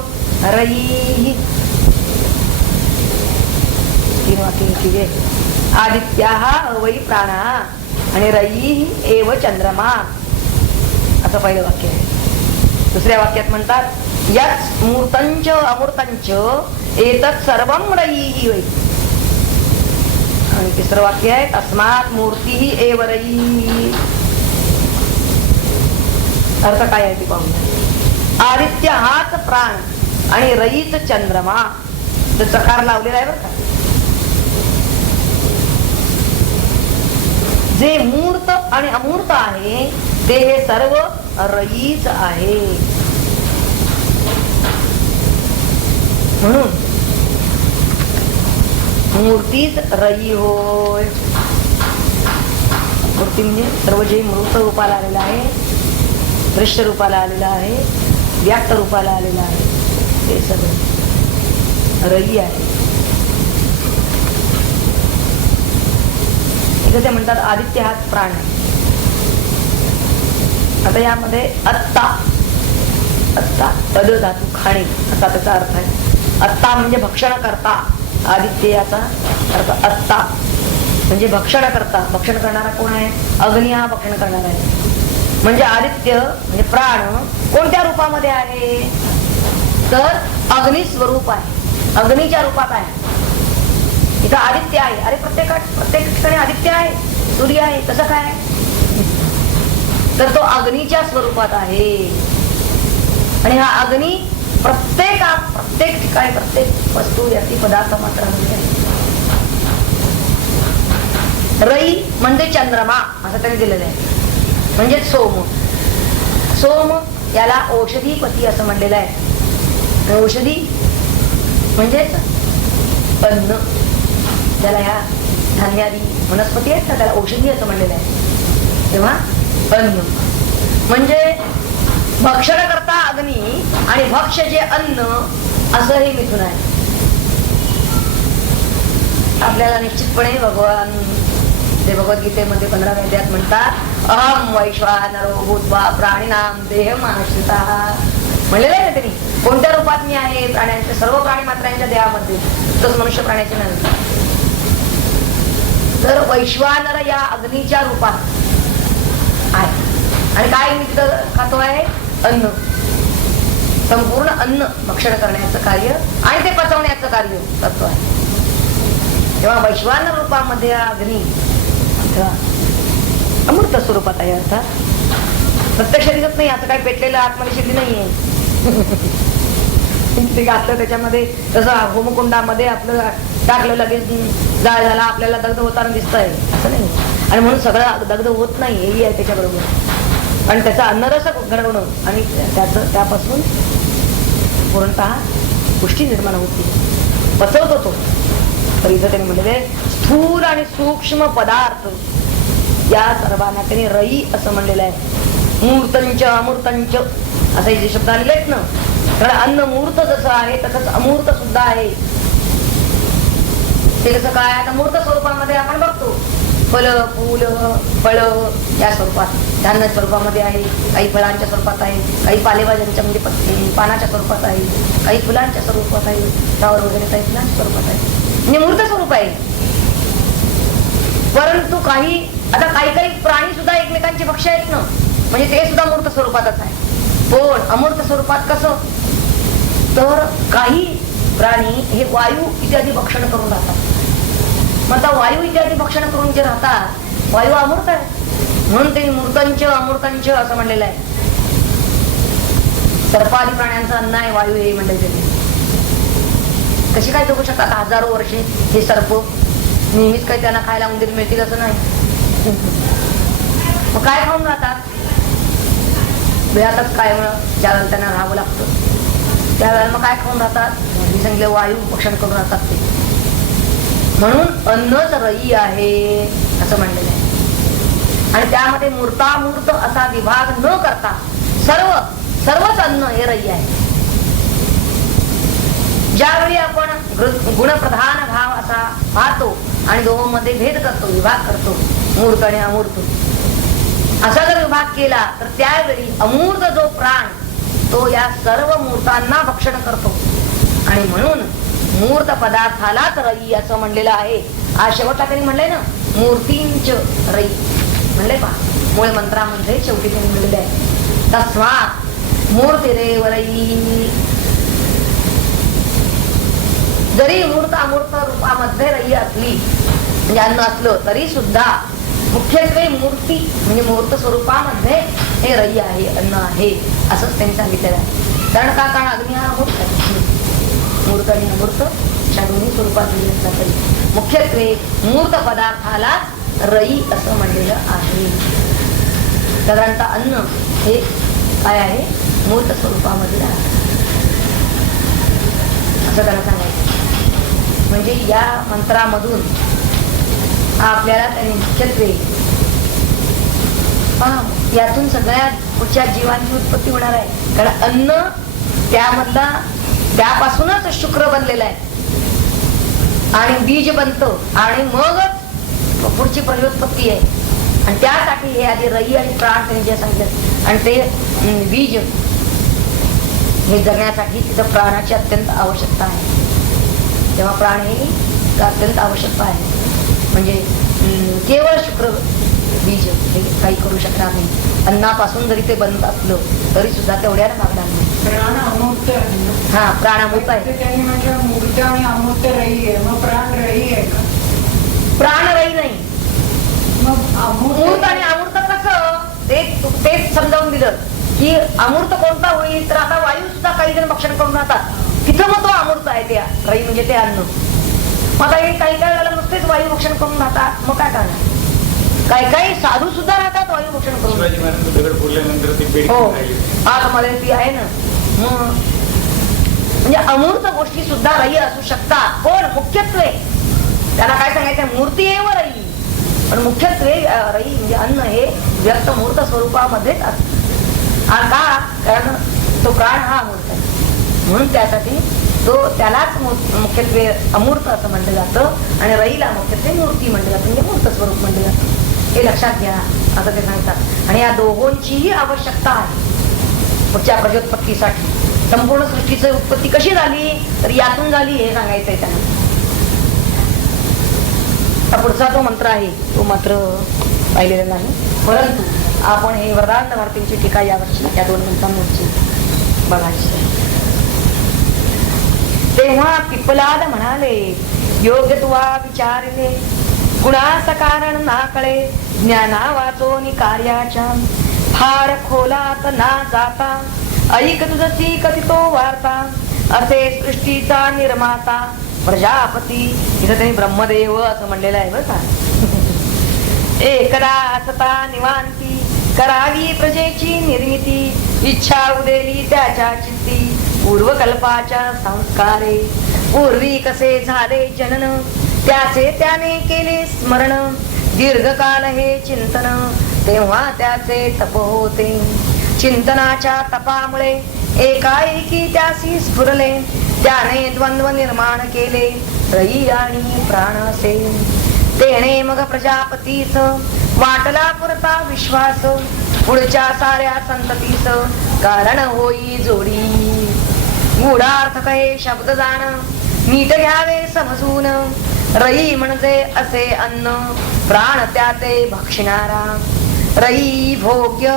रयिः. तीन वाक्य. आदित्याः वै प्राणः आणि रयिः एव चंद्रमा असं पहिलं वाक्य आहे. दुसऱ्या वाक्यात म्हणतात यत् मूर्तंच अमूर्तंच एतत् सर्वं रयिः वै. आणि तिसरं वाक्य आहे तस्मात् मूर्तिः एव रयिः. अर्थ काय आहे ते पाहूया. आदित्य हाच प्राण आणि रयीच चंद्रमा. तर चकार लावलेला आहे बरं का. जे मूर्त आणि अमूर्त आहे ते हे सर्व रयीच आहे. म्हणून मूर्तीच रयी होय. मूर्ती म्हणजे सर्व जे मूर्त रूपाला आलेला आहे, दृश्य रूपाला आलेला आहे, व्यक्त रूपाला आलेला आहे ते सगळं रयी आहे. इथे ते म्हणतात आदित्य हाच प्राण आहे. आता यामध्ये अत्ता, अत्ता पद धातू खाणे असा त्याचा अर्थ आहे. अत्ता म्हणजे भक्षण करता. आदित्य याचा अर्थ अत्ता म्हणजे भक्षण करता. भक्षण करणारा कोण आहे? अग्नी हा भक्षण करणारा आहे. म्हणजे आदित्य म्हणजे प्राण कोणत्या रूपामध्ये आहे तर अग्नि स्वरूप आहे, अग्नीच्या रूपात आहे. इथं आदित्य आहे. अरे प्रत्येक ठिकाणी आदित्य आहे, सूर्य आहे, कसं काय? तर तो अग्नीच्या स्वरूपात आहे. आणि हा अग्नी प्रत्येक ठिकाणी प्रत्येक वस्तू याची पदार्थ मात्र आहे. रई म्हणजे चंद्रमा असं त्यांनी दिलेलं आहे. म्हणजे सोम. सोम याला औषधीपती असं म्हणलेलं आहे. औषधी म्हणजे अन्न. ज्याला ह्या धान्यादी वनस्पती आहेत ना त्याला औषधी असं म्हणलेलं आहे. तेव्हा अन्न म्हणजे भक्षण करता अग्नी आणि भक्ष्य जे अन्न असं हे मिथून आहे. आपल्याला निश्चितपणे भगवान जसे भगवद्गीतेमध्ये 15व्या अध्यायात म्हणतात, अहम वैश्वानरो भूत्वा प्राणिनाम देहमाश्रितः. म्हणलेलं आहे ना त्यांनी, कोणत्या रूपात मी आहे? प्राण्यांच्या, सर्व प्राणी मात्रांच्या देहामध्ये, तसं मनुष्य प्राण्याचे नाही. तर वैश्वानर या अग्नीच्या रूपात आहे. आणि काय मी तिथं खातो आहे? अन्न. संपूर्ण अन्न भक्षण करण्याचं कार्य आणि ते पचवण्याचं कार्य करतो आहे. तेव्हा वैश्वानर रूपामध्ये अग्नी अमृत स्वरूपात आहे. अर्थात प्रत्यक्ष दिसत नाही, असं काही पेटलेलं आतमध्ये शिरली नाहीये. ते घातलं त्याच्यामध्ये, तसं होमकुंडामध्ये आपलं टाकलं, लगेच जाळ झाला, आपल्याला दग्ध होताना दिसतंय असं नाही. आणि म्हणून सगळं दग्ध होत नाही हेही आहे त्याच्याबरोबर. आणि त्याचा अन्नरस घडवणं आणि त्यापासून पूर्णतः पुष्टी निर्माण होती, पचवतो तो. तर इथं त्यांनी म्हणलेले स्थूल आणि सूक्ष्म पदार्थ या सर्वांना त्यांनी रई असं म्हणलेलं आहे. मूर्तंच अमूर्तंच असे जे शब्द आलेले आहेत ना, कारण अन्न मूर्त जसं आहे तसंच अमूर्त सुद्धा आहे. ते कसं काय? आता मूर्त स्वरूपामध्ये आपण बघतो, फल, फूल, फळ या स्वरूपात, धान्य स्वरूपामध्ये आहे, काही फळांच्या स्वरूपात आहे, काही पालेभाज्यांच्या म्हणजे पानाच्या स्वरूपात आहे, काही फुलांच्या स्वरूपात आहे, फ्लावर वगैरे काही फुलांच्या स्वरूपात आहे, म्हणजे मूर्त स्वरूप आहे. परंतु काही काही प्राणी सुद्धा एकमेकांचे भक्ष आहेत ना, म्हणजे ते सुद्धा मूर्त स्वरूपातच आहे. पण अमूर्त स्वरूपात कसं? तर काही प्राणी हे वायू इत्यादी भक्षण करून राहतात. मग आता वायू इत्यादी भक्षण करून जे राहतात, वायू अमूर्त आहे, म्हणून ते मूर्तंच अमूर्तंच असं म्हणलेलं आहे. सर्पादी प्राण्यांचं अन्न आहे वायू हे म्हणले जाते. कशी काय जगू शकतात हजारो वर्षे हे सर्प? नेहमीच काही त्यांना खायला उंदीर मिळतील असं नाही. मग काय खाऊन राहतात? वेळातच काय ज्यावेळेला त्यांना राहावं लागतं त्यावेळेला मग काय खाऊन राहतात? मी सांगितले वायू भक्षण करून राहतात ते. म्हणून अन्नच रई आहे असं म्हणलेलं आहे. आणि त्यामध्ये मूर्तामूर्त असा विभाग न करता सर्वच अन्न हे रई आहे. ज्यावेळी आपण गुणप्रधान भाव असा पाहतो आणि दोघांमध्ये भेद करतो, विभाग करतो, मूर्त आणि अमूर्त असा जर विभाग केला, तर त्यावेळी अमूर्त जो प्राण तो या सर्व मूर्तांना भक्षण करतो. आणि म्हणून मूर्त पदार्थालाच रई असं म्हणलेलं आहे. आज शेवटला त्यांनी म्हणलंय ना, मूर्तींच रई म्हणले पहा, मूळ मंत्रामध्ये शेवटी त्यांनी म्हणलेलं आहे, तस्मा मूर्तिरेव रई. जरी मूर्त अमूर्त रूपामध्ये रई असली, म्हणजे अन्न असलं तरी सुद्धा मुख्यत्वे मूर्ती म्हणजे मूर्त स्वरूपामध्ये हे रई आहे, अन्न आहे असंच त्यांनी सांगितलेलं आहे. कारण अग्नी हा अमूर्त आहे. मूर्त आणि अमूर्त अशा दोन्ही स्वरूपात असला तरी मुख्यत्वे मूर्त पदार्थाला रई असं म्हणलेलं आहे. साधारणतः अन्न हे काय आहे? मूर्त स्वरूपामध्ये आहे असं त्याला सांगायचं. म्हणजे या मंत्रामधून आपल्याला त्यांनी मुख्यत्वे यातून सगळ्यात पुढच्या जीवांची उत्पत्ती होणार आहे. कारण अन्न त्यामधला त्यापासूनच शुक्र बनलेला आहे आणि बीज बनतं आणि मगच पुढची परिवत्पत्ती आहे. आणि त्यासाठी हे आधी रई आणि प्राण त्यांनी जे सांगितलं, आणि ते बीज हे जगण्यासाठी तिथं प्राणाची अत्यंत आवश्यकता आहे. तेव्हा प्राण हे अत्यंत आवश्यकता आहे. म्हणजे केवळ शुक्र बीज हे काही करू शकणार नाही. अन्नापासून जरी ते बनत असलं तरी सुद्धा तेवढ्याला भागणार नाही. प्राण अमूर्त हा, प्राण अमूर्त आहे. त्यांनी म्हणजे मूर्त आणि अमूर्त रई आहे. मग प्राण रई आहे का? प्राण रई नाही. मग मूर्त आणि अमूर्त कसं तेच समजावून दिलं की अमूर्त कोणता होईल, तर आता वायू सुद्धा काही जण भक्षण करून राहतात, तिथं मग तो अमूर्त आहे. ते रई म्हणजे ते अन्न. मग आता हे काही वेळेला नुसतेच वायू भक्षण करून राहतात, मग काय करणार? काही साधू सुद्धा राहतात वायू भक्षण करून. हो, आतमध्ये ती आहे ना. म्हणजे अमूर्त गोष्टी सुद्धा रई असू शकतात. पण मुख्यत्वे त्याला काय सांगायचं? मूर्ती एव रई. पण मुख्यत्वे रई म्हणजे अन्न हे व्यक्त मूर्त स्वरूपामध्येच असत. का? कारण तो प्राण हा अमूर्त आहे, म्हणून त्यासाठी तो त्यालाच मुख्यत्वे अमूर्त असं म्हटलं जातं आणि रईला मुख्यत्वे मूर्ती म्हटलं जातं, म्हणजे मूर्त स्वरूप म्हटलं जातं. हे लक्षात घ्या असं ते सांगतात. आणि या दोघांचीही आवश्यकता आहे पुढच्या प्रजोत्पत्तीसाठी. संपूर्ण सृष्टीची उत्पत्ती कशी झाली तर यातून झाली हे सांगायचंय त्यांना. पुढचा जो मंत्र आहे तो मात्र पाहिलेला नाही, परंतु आपण हे वरदान भारतींची टीका यावर्षी या 2 मंत्रांवरची बघायची. तेव्हा पिप्पलाद म्हणाले, योग्य तुवा विचारले, गुणास कारण ना कळे, ज्ञाना वाचोनी कार्याच्या, फार खोलात ना जाता, ऐक तुझसी कथितो वार्ता, असे सृष्टीचा निर्माता प्रजापती. इथं त्यांनी ब्रह्मदेव असं म्हणलेलं आहे बरं का. एकदा असता निवांती, करावी प्रजेची निर्मिती, इच्छा उदेली त्याच्या चित्ती, पूर्वकल्पाच्या संस्कारे, पूर्वी कसे झाले जनन, त्याचे त्याने केले स्मरण, दीर्घकाल हे चिंतन, तेव्हा त्याचे तप होते, चिंतनाच्या तपामुळे एकाएकी त्यासी स्फुरले, त्याने द्वंद्व निर्माण केले, रई आणि प्राणसे, तेने मग प्रजापतीस वाटला पुरता विश्वास, पुढच्या साऱ्या संततीस कारण होई जोडी, गूढार्थ कहे शब्द जाण, नीट घ्यावे समजून, रई म्हणजे असे अन्न, प्राण त्याचे भक्षणारा, रई भोग्य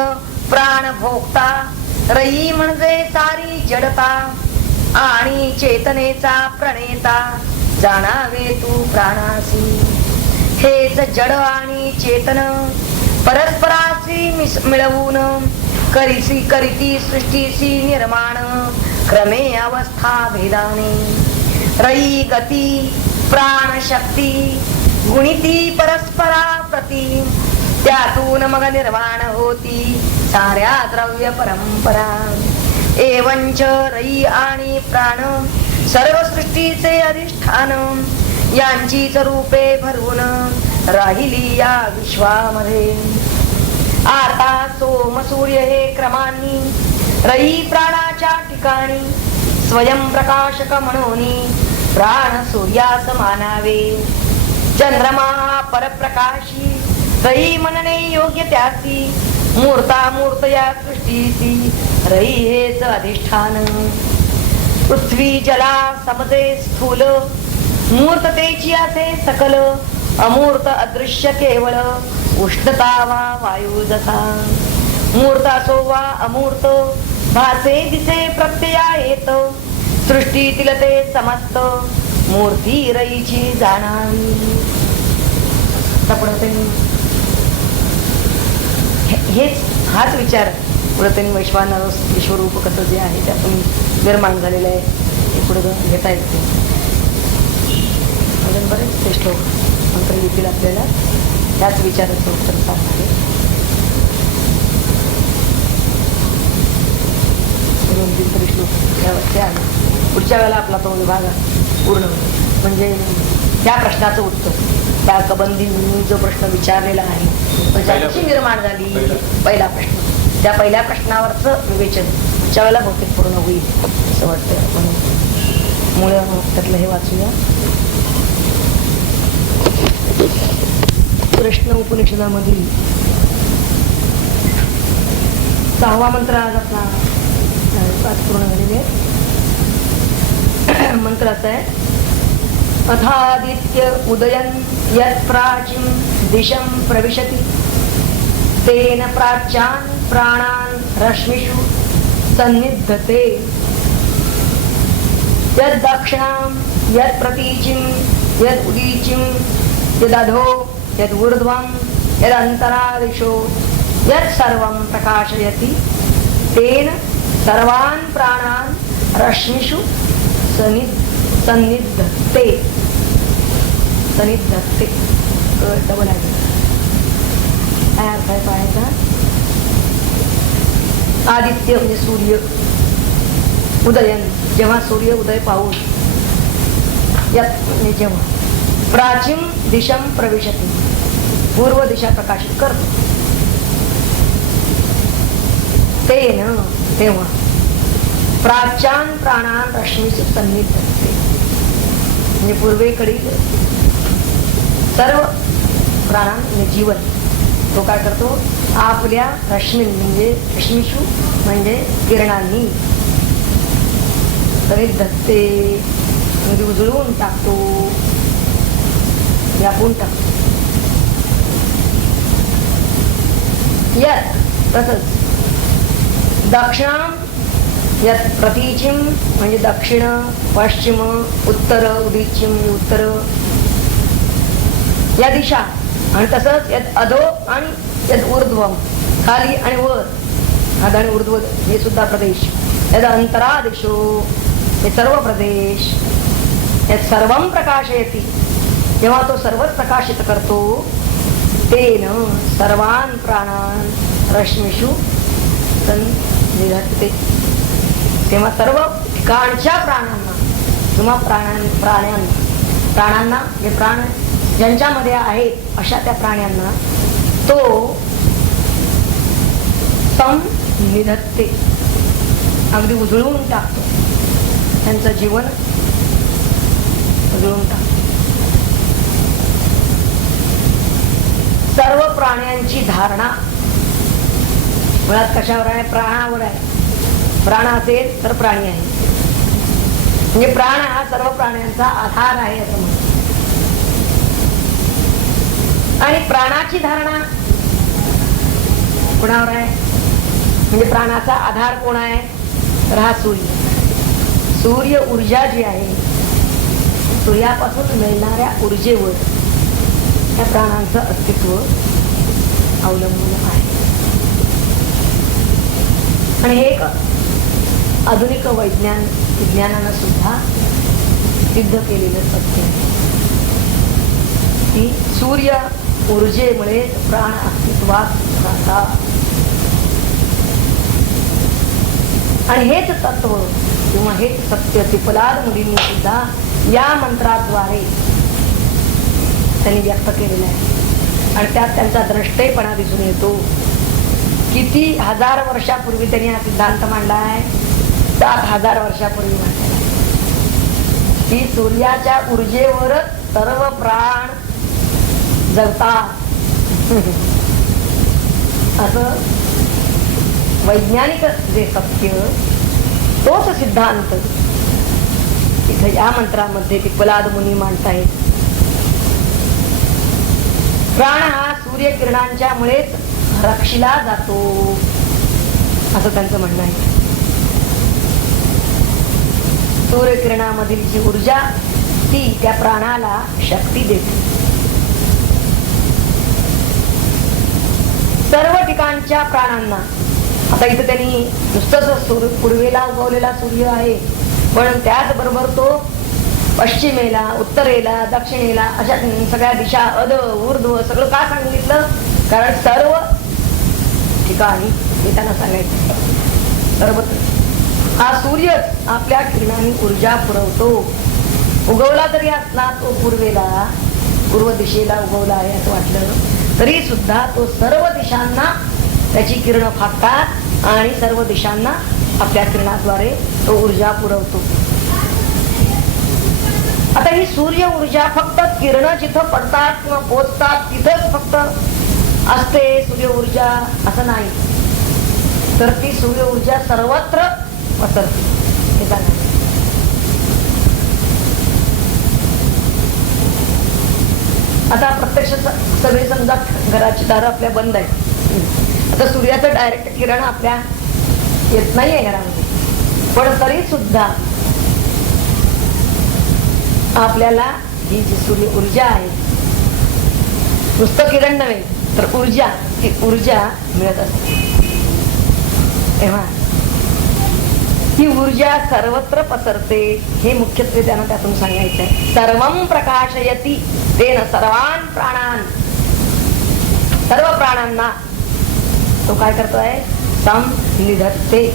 प्राण भोगता, रई म्हणजे सारी जडता, आणि चेतनेचा प्रणेता, जाणावे तू प्राणासी, हेच जड आणि चेतन परस्पराशी मिळवून, करीती सृष्टीशी निर्माण, क्रमे अवस्था भेदाने, रई गती प्राण शक्ती, गुणिती परस्परा प्रती, त्यातून मग निर्माण होती साऱ्या द्रव्य परंपरा. एवंच रई आणि प्राण सर्व सृष्टीचे अधिष्ठान, यांचीच रूपे भरवून राहिली या विश्वामध्ये. आता सोम सूर्य हे क्रमांनी, रई प्राणाच्या ठिकाणी, स्वयं प्रकाशक म्हणून प्राण सूर्यास मानावे. चंद्रमा परप्रकाशी, रई म्हणणे योग्य त्यासी, मूर्ता या सृष्टीसी, रई हेच अधिष्ठान. पृथ्वी जला समजे स्थूल, मूर्ततेची असे सकल, अमूर्त अदृश्य केवळ, उष्णता वा वायू जसा, मूर्त असो वा अमूर्त, भासे दिसे प्रत्यया येत, सृष्टीतील ते समस्त, मूर्ती रईची जाणावी. हाच विचार पुढे त्यांनी वैश्वानर विश्वरूप कसं जे आहे त्यातून निर्माण झालेलं आहे हे पुढे घेता येते. अजून बरेच ते श्लोक मंत्र येतील आपल्याला त्याच विचाराचं उत्तर सांगणारे. 2-3 तरी श्लोक यावरचे आहे. पुढच्या वेळेला आपला तो विभाग पूर्ण होईल. म्हणजे त्या प्रश्नाचं उत्तर, त्या कबंदींनी जो प्रश्न विचारलेला आहे कशी निर्माण झाली, पहिला प्रश्न, त्या पहिल्या प्रश्नावरच विवेचन पुढच्या वेळेला बहुतेक पूर्ण होईल असं वाटतं. आपण मुळे त्यातलं हे वाचूया. कृष्ण उपनिषदामधील 6वा मंत्र आज आपला पूर्ण झालेले मंत्र असा आहे. अथादित्य उदयन यत् प्राचीन दिशं प्रविशति, तेन प्राच्यान् प्राणान् रश्मिषु सन्निधते, यत् दक्षिणां यत् प्रतीचिं यत् उदीचिं यदधो यद् ऊर्ध्वं यदन्तरादिशो यत् सर्वं प्रकाशयति, तेन सर्वान् प्राणान् रश्मिषु सन्निधते. सन्निधते डबल आहे. काय अर्थ आहे पाहायचा. आदित्य म्हणजे सूर्य, उदयन जेव्हा सूर्य उदय पाहून, यात म्हणजे जेव्हा प्राचीन दिशम प्रविशती पूर्व दिशा प्रकाशित करतो, तेन तेव्हा प्राच्यान प्राणान रश्मीच सन्निधत्ते, म्हणजे पूर्वेकडील सर्व प्राणां म्हणजे जीवन तो काय करतो, आपल्या रश्मी म्हणजे रश्मीशू म्हणजे किरणांनी सन्निधत्ते म्हणजे उजळून टाकतो, व्यापून टाकतो. यात तसंच दक्षिणाम यात प्रतीचिम म्हणजे दक्षिण, पश्चिम, उत्तर, उदीचिम उत्तर या दिशा, आणि तसंच यात अधो आणि यात ऊर्ध्वम खाली आणि वर, आध आणि ऊर्ध्व हे सुद्धा प्रदेश. यात अंतरादिशो हे सर्व प्रदेश. यात सर्वम प्रकाशयती जेव्हा तो सर्वच प्रकाशित करतो, तेन सर्वान प्राणान रश्मीषु सन्निधत्ते, तेव्हा सर्व ठिकाणच्या प्राणांना किंवा प्राण्यांना जे प्राण ज्यांच्यामध्ये आहेत अशा त्या प्राण्यांना तो संनिधत्ते अगदी उजळून टाकतो, त्यांचं जीवन उजळून टाकतो. सर्व प्राण्यांची धारणा मुळात कशावर आहे, प्राणावर आहे. प्राण असेल तर प्राणी आहे, म्हणजे प्राण हा सर्व प्राण्यांचा आधार आहे असं म्हणतो. आणि प्राणाची धारणा कोणावर आहे, म्हणजे प्राणाचा आधार कोण आहे, तर हा सूर्य. सूर्य ऊर्जा जी आहे, सूर्यापासून मिळणाऱ्या ऊर्जेवर या प्राणांचं अस्तित्व अवलंबून आहे. आणि हे एक आधुनिक विज्ञानानं सुद्धा सिद्ध केलेलं सत्य आहे की सूर्य ऊर्जेमुळे प्राण अस्तित्वात राहतात. आणि हेच तत्व किंवा हेच सत्य पिपलाद मुलींनी सुद्धा या मंत्राद्वारे त्यांनी व्यक्त केलेलं आहे. आणि त्यात त्यांचा द्रष्टेपणा दिसून येतो. किती हजार वर्षापूर्वी त्यांनी हा सिद्धांत मांडला आहे, 7,000 वर्षापूर्वी मांडला आहे की सूर्याच्या ऊर्जेवरच सर्व प्राण जगतात. असं वैज्ञानिक जे सत्य तोच सिद्धांत इथे या मंत्रामध्ये पिपलाद मुनी मांडतायत. प्राण हा सूर्यकिरणांच्या मुळेच रक्षिला जातो असं त्यांचं म्हणणं आहे. सूर्यकिरणामधील जी ऊर्जा ती त्या प्राणाला शक्ती देते. सर्व ठिकाणच्या प्राणांना आता इथे त्यांनी नुसतंच पूर्वेला उगवलेला सूर्य आहे, पण त्याचबरोबर तो पश्चिमेला, उत्तरेला, दक्षिणेला अशा सगळ्या दिशा अध ऊर्ध्व सगळं का सांगितलं, कारण सर्व ठिकाणी हे त्यांना सांगायचं. सर्वत्र हा सूर्य आपल्या किरणांनी ऊर्जा पुरवतो. उगवला जरी असला तो पूर्वेला, पूर्व दिशेला उगवला आहे असं वाटलं तरी सुद्धा तो सर्व दिशांना त्याची किरण फाकतात आणि सर्व दिशांना आपल्या किरणाद्वारे तो ऊर्जा पुरवतो. आता ही सूर्य ऊर्जा फक्त किरण जिथं पडतात किंवा पोचतात तिथंच फक्त असते सूर्य ऊर्जा असं नाही, तर ती सूर्य ऊर्जा सर्वत्र पसरते. हे सांगा. आता प्रत्यक्ष सगळे समजा घराची दारं आपल्या बंद आहे, आता सूर्याचं डायरेक्ट किरण आपल्या येत नाहीये घरामध्ये, पण तरी सुद्धा आपल्याला ही जी सूर्य ऊर्जा आहे, नुसतं किरण नव्हे तर ऊर्जा, ती ऊर्जा मिळत असते. तेव्हा ही ऊर्जा सर्वत्र पसरते हे मुख्यत्वे त्यांना त्यातून सांगायचं आहे. सर्वम प्रकाशयती तेन सर्वान प्राणान, सर्व प्राणांना तो काय करतोय, संनिधत्ते.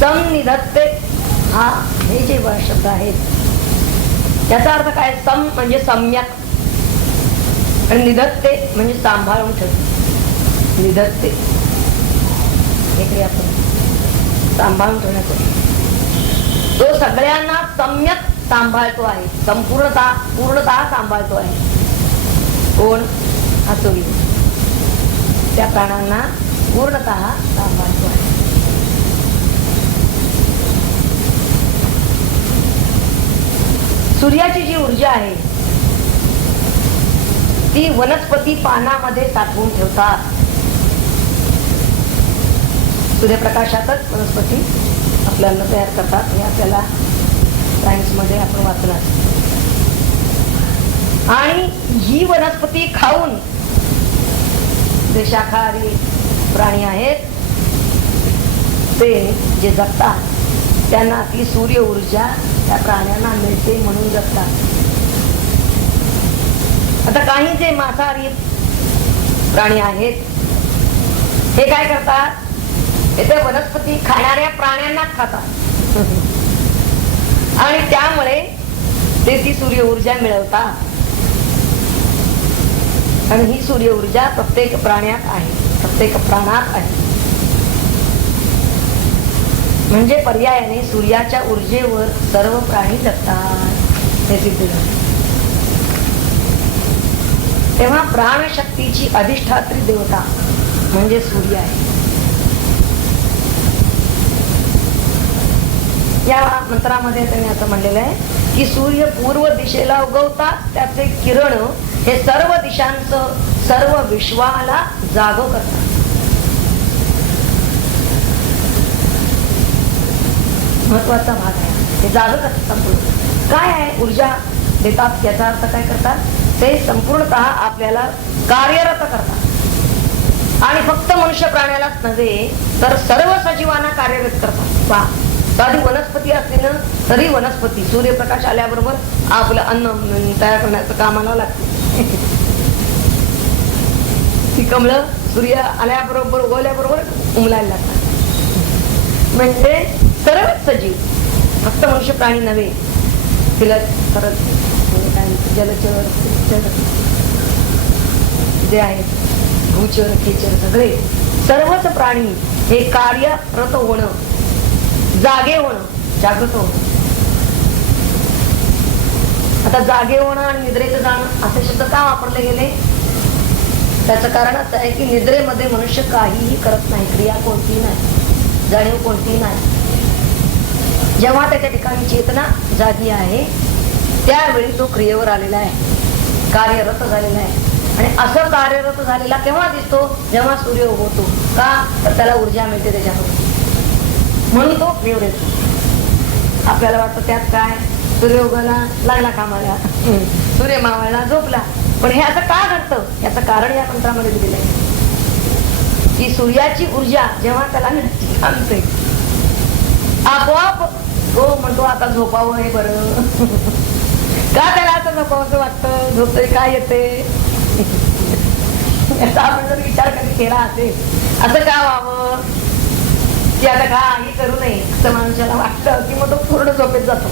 संनिधत्ते हा हे जे शब्द आहेत त्याचा अर्थ काय, सम म्हणजे सम्यक आणि निधत्ते म्हणजे सांभाळून ठेवते. निधत्ते हे क्रियापद. सांभाळून ठेवण्यासाठी तो सगळ्यांना सम्यक सांभाळतो आहे, पूर्णतः सांभाळतो आहे. कोण? हा सूर्य त्या प्राणांना पूर्णतः सांभाळतो आहे. सूर्याची जी ऊर्जा आहे ती वनस्पती पानामध्ये साठवून ठेवतात. सूर्यप्रकाशातच वनस्पती आपलं अन्न तयार करतात. हे आपल्याला सायन्स मध्ये आपण वाचलं. आणि ही वनस्पती खाऊन जे शाकाहारी प्राणी आहेत ते जे जगतात त्यांना ती सूर्य ऊर्जा त्या प्राण्यांना मिळते म्हणून जगतात. आता काही जे मांसाहारी प्राणी आहेत हे काय करतात, ते वनस्पती खाणाऱ्या प्राण्यांनाच खातात आणि त्यामुळे ते ती सूर्य ऊर्जा मिळवतात. आणि ही सूर्य ऊर्जा प्रत्येक प्राण्यात आहे, प्रत्येक प्राणात आहे. म्हणजे पर्यायाने सूर्याच्या ऊर्जेवर सर्व प्राणी जगतात हे सिद्ध झाले. तेव्हा प्राणशक्तीची अधिष्ठात्री देवता म्हणजे सूर्य आहे. या मंत्रामध्ये त्यांनी असं म्हणलेलं आहे की सूर्य पूर्व दिशेला उगवतात, त्याचे किरण हे सर्व दिशांचं सर्व विश्वाला जागो करतात. महत्वाचा भाग आहे. हे जागो करतात संपूर्ण. काय आहे ऊर्जा देतात याचा अर्थ काय करतात, ते संपूर्णतः आपल्याला कार्यरत करतात. आणि फक्त मनुष्य प्राण्यालाच नव्हे तर सर्व सजीवांना कार्यरत करतात. पहा, साधी वनस्पती असली ना तरी वनस्पती सूर्यप्रकाश आल्याबरोबर आपलं अन्न तयार करण्याचं कामाला लागते. ती कमळं सूर्य आल्याबरोबर उगवल्याबरोबर उमलायला लागतात. म्हणजे सर्वच सजीव, फक्त मनुष्य प्राणी नव्हे, तिला परत जलचर जे आहेत, भूचर खेचर सगळे सर्वच प्राणी हे कार्यरत होणं, जागे होणं, जागृत होणं. आता जागे होणं आणि निद्रेचं जाणं असे शब्द का वापरले गेले, त्याचं कारण असं आहे की निद्रेमध्ये मनुष्य काहीही करत नाही, क्रिया कोणती नाही, जाणीव कोणती नाही. जेव्हा त्याच्या ठिकाणी चेतना जागी आहे त्यावेळी तो क्रियेवर आलेला आहे, कार्यरत झालेला आहे. आणि असं कार्यरत झालेला केव्हा दिसतो, जेव्हा सूर्य उगवतो. का तर त्याला ऊर्जा मिळते त्याच्याकडून, म्हणून तो क्रियेवर येतो. आपल्याला वाटतं त्यात काय, सूर्य उगवला लागला कामाला, सूर्य मावळला झोपला. पण हे असं का घडतं याचं कारण या मंत्रामध्ये दिलेलं आहे की सूर्याची ऊर्जा जेव्हा त्याला थांबते आपोआप तो म्हणतो आता झोपावं हे बरं. का त्याला असं झोपावं वाटतं, झोपतोय काय येते याचा आपण जर विचार कधी केला असेल, असं का व्हावं की आता काही करू नये असं माणसाला वाटतं की मग तो पूर्ण झोपेत जातो.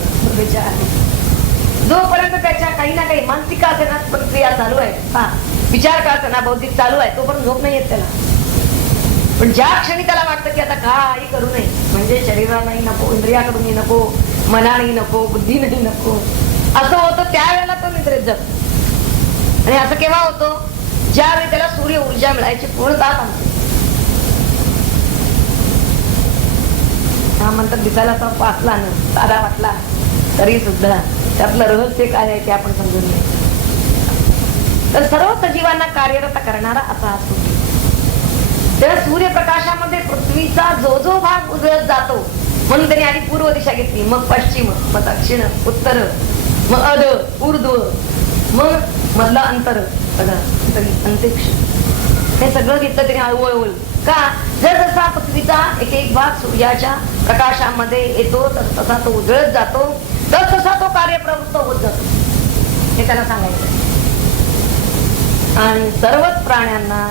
जोपर्यंत त्याच्या काही ना काही मानसिक असेना प्रक्रिया चालू आहे, हा विचार का असेना बौद्धिक चालू आहे, तोपर्यंत झोप नाही येत त्याला. पण ज्या क्षणी त्याला वाटतं की आता काही करू नये, म्हणजे शरीरालाही नको, इंद्रियाकडूनही नको, मनानेही नको, बुद्धीनेही नको, असं होतं त्यावेळेला तो निद्रेत जातो. आणि असं केव्हा होतो, ज्यावेळी त्याला सूर्य ऊर्जा मिळायची पूर्णतः सांगते. हा मंत्र दिसायला असा वाचला ना, साधा वाटला तरी सुद्धा त्यातलं रहस्य काय आहे ते आपण समजून घ्यायचं. तर सर्व सजीवांना कार्यरत करणारा असा हा सूर्य. त्या सूर्यप्रकाशामध्ये पृथ्वीचा जो जो भाग उजळत जातो, म्हणून त्यांनी आधी पूर्व दिशा घेतली, मग पश्चिम, मग दक्षिण, उत्तर, मग अध, ऊर्ध्व, मग मधला अंतर, अंतरिक्ष, हे सगळं घेतलं त्यांनी हळूहळू. का जर जसा पृथ्वीचा एक एक भाग सूर्याच्या प्रकाशामध्ये येतो तसा तो उजळत जातो, तसा तो कार्यप्रवृत्त होत जातो, हे त्याला सांगायचं. आणि सर्वच प्राण्यांना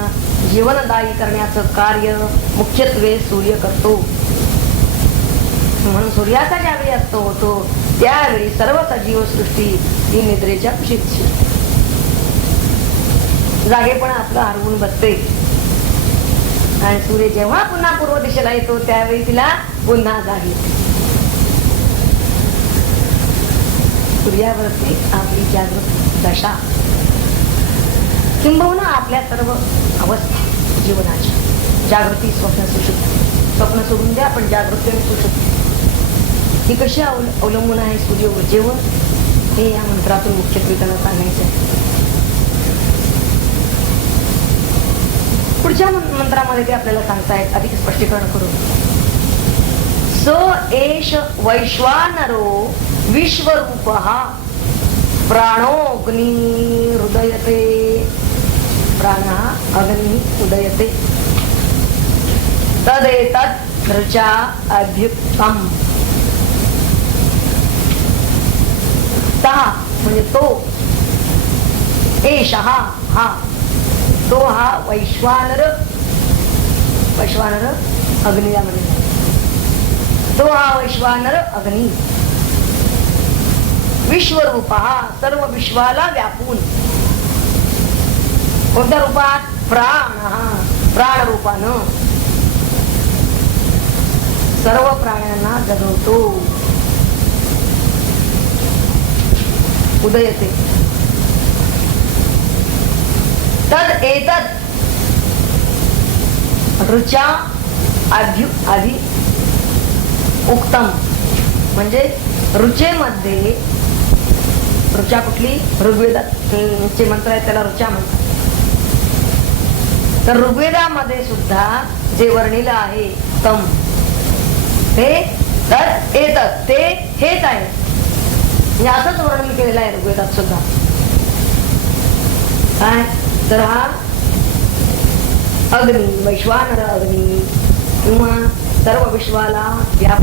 जीवनदायी करण्याचं कार्य मुख्यत्वे सूर्य करतो. म्हणून सूर्याचा ज्यावेळी असतो होतो त्यावेळी सर्व सजीव सृष्टी ही निद्रेच्या कुशीत जागेपणा आपलं हरवून बसते. आणि सूर्य जेव्हा पुन्हा पूर्व दिशेला येतो त्यावेळी तिला पुन्हा जाग येते. सूर्यावरती आपली जागृत दशा किंबहुना आपल्या सर्व अवस्था जीवनाच्या जागृती, स्वप्न, सुषुप्ती. स्वप्न सोडून द्या, पण जागृती आणि सुषुप्ती ही कशी अवलंबून आहे सूर्य ऊर्जेवर, हे या मंत्रातून मुख्यत्वे त्यांना सांगायचे आहे. पुढच्या मंत्रामध्ये ते आपल्याला सांगतायत अधिक स्पष्टीकरण करून. स एष वैश्वानरो विश्वरूपः प्राणोऽग्नि हृदयते. प्राणः अग्नि उदयते. तदेतत् ऋचा अभ्युक्तम्. सहा म्हणजे तो, एष हा तो, हा वैश्वानर. वैश्वानर अग्नीला म्हणजे तो हा वैश्वानर अग्नी. विश्वरूप हा सर्व विश्वाला व्यापून. कोणत्या रूपात? प्राण हा प्राण रूपानं सर्व प्राण्यांना जगवतो. उदयते. तद एतद ऋचा आधी उक्तम म्हणजे ऋचेमध्ये. ऋचा कुठली? ऋग्वेदाचे मंत्र आहे त्याला ऋचा म्हणतात. तर ऋग्वेदामध्ये सुद्धा जे वर्णिलं आहे तम, ते तद एतद, ते हेच आहे. म्हणजे असंच वर्णन केलेलं आहे ऋग्वेदात सुद्धा. काय तर हा अग्नी, वैश्वानर अग्नी किंवा सर्व विश्वाला व्याप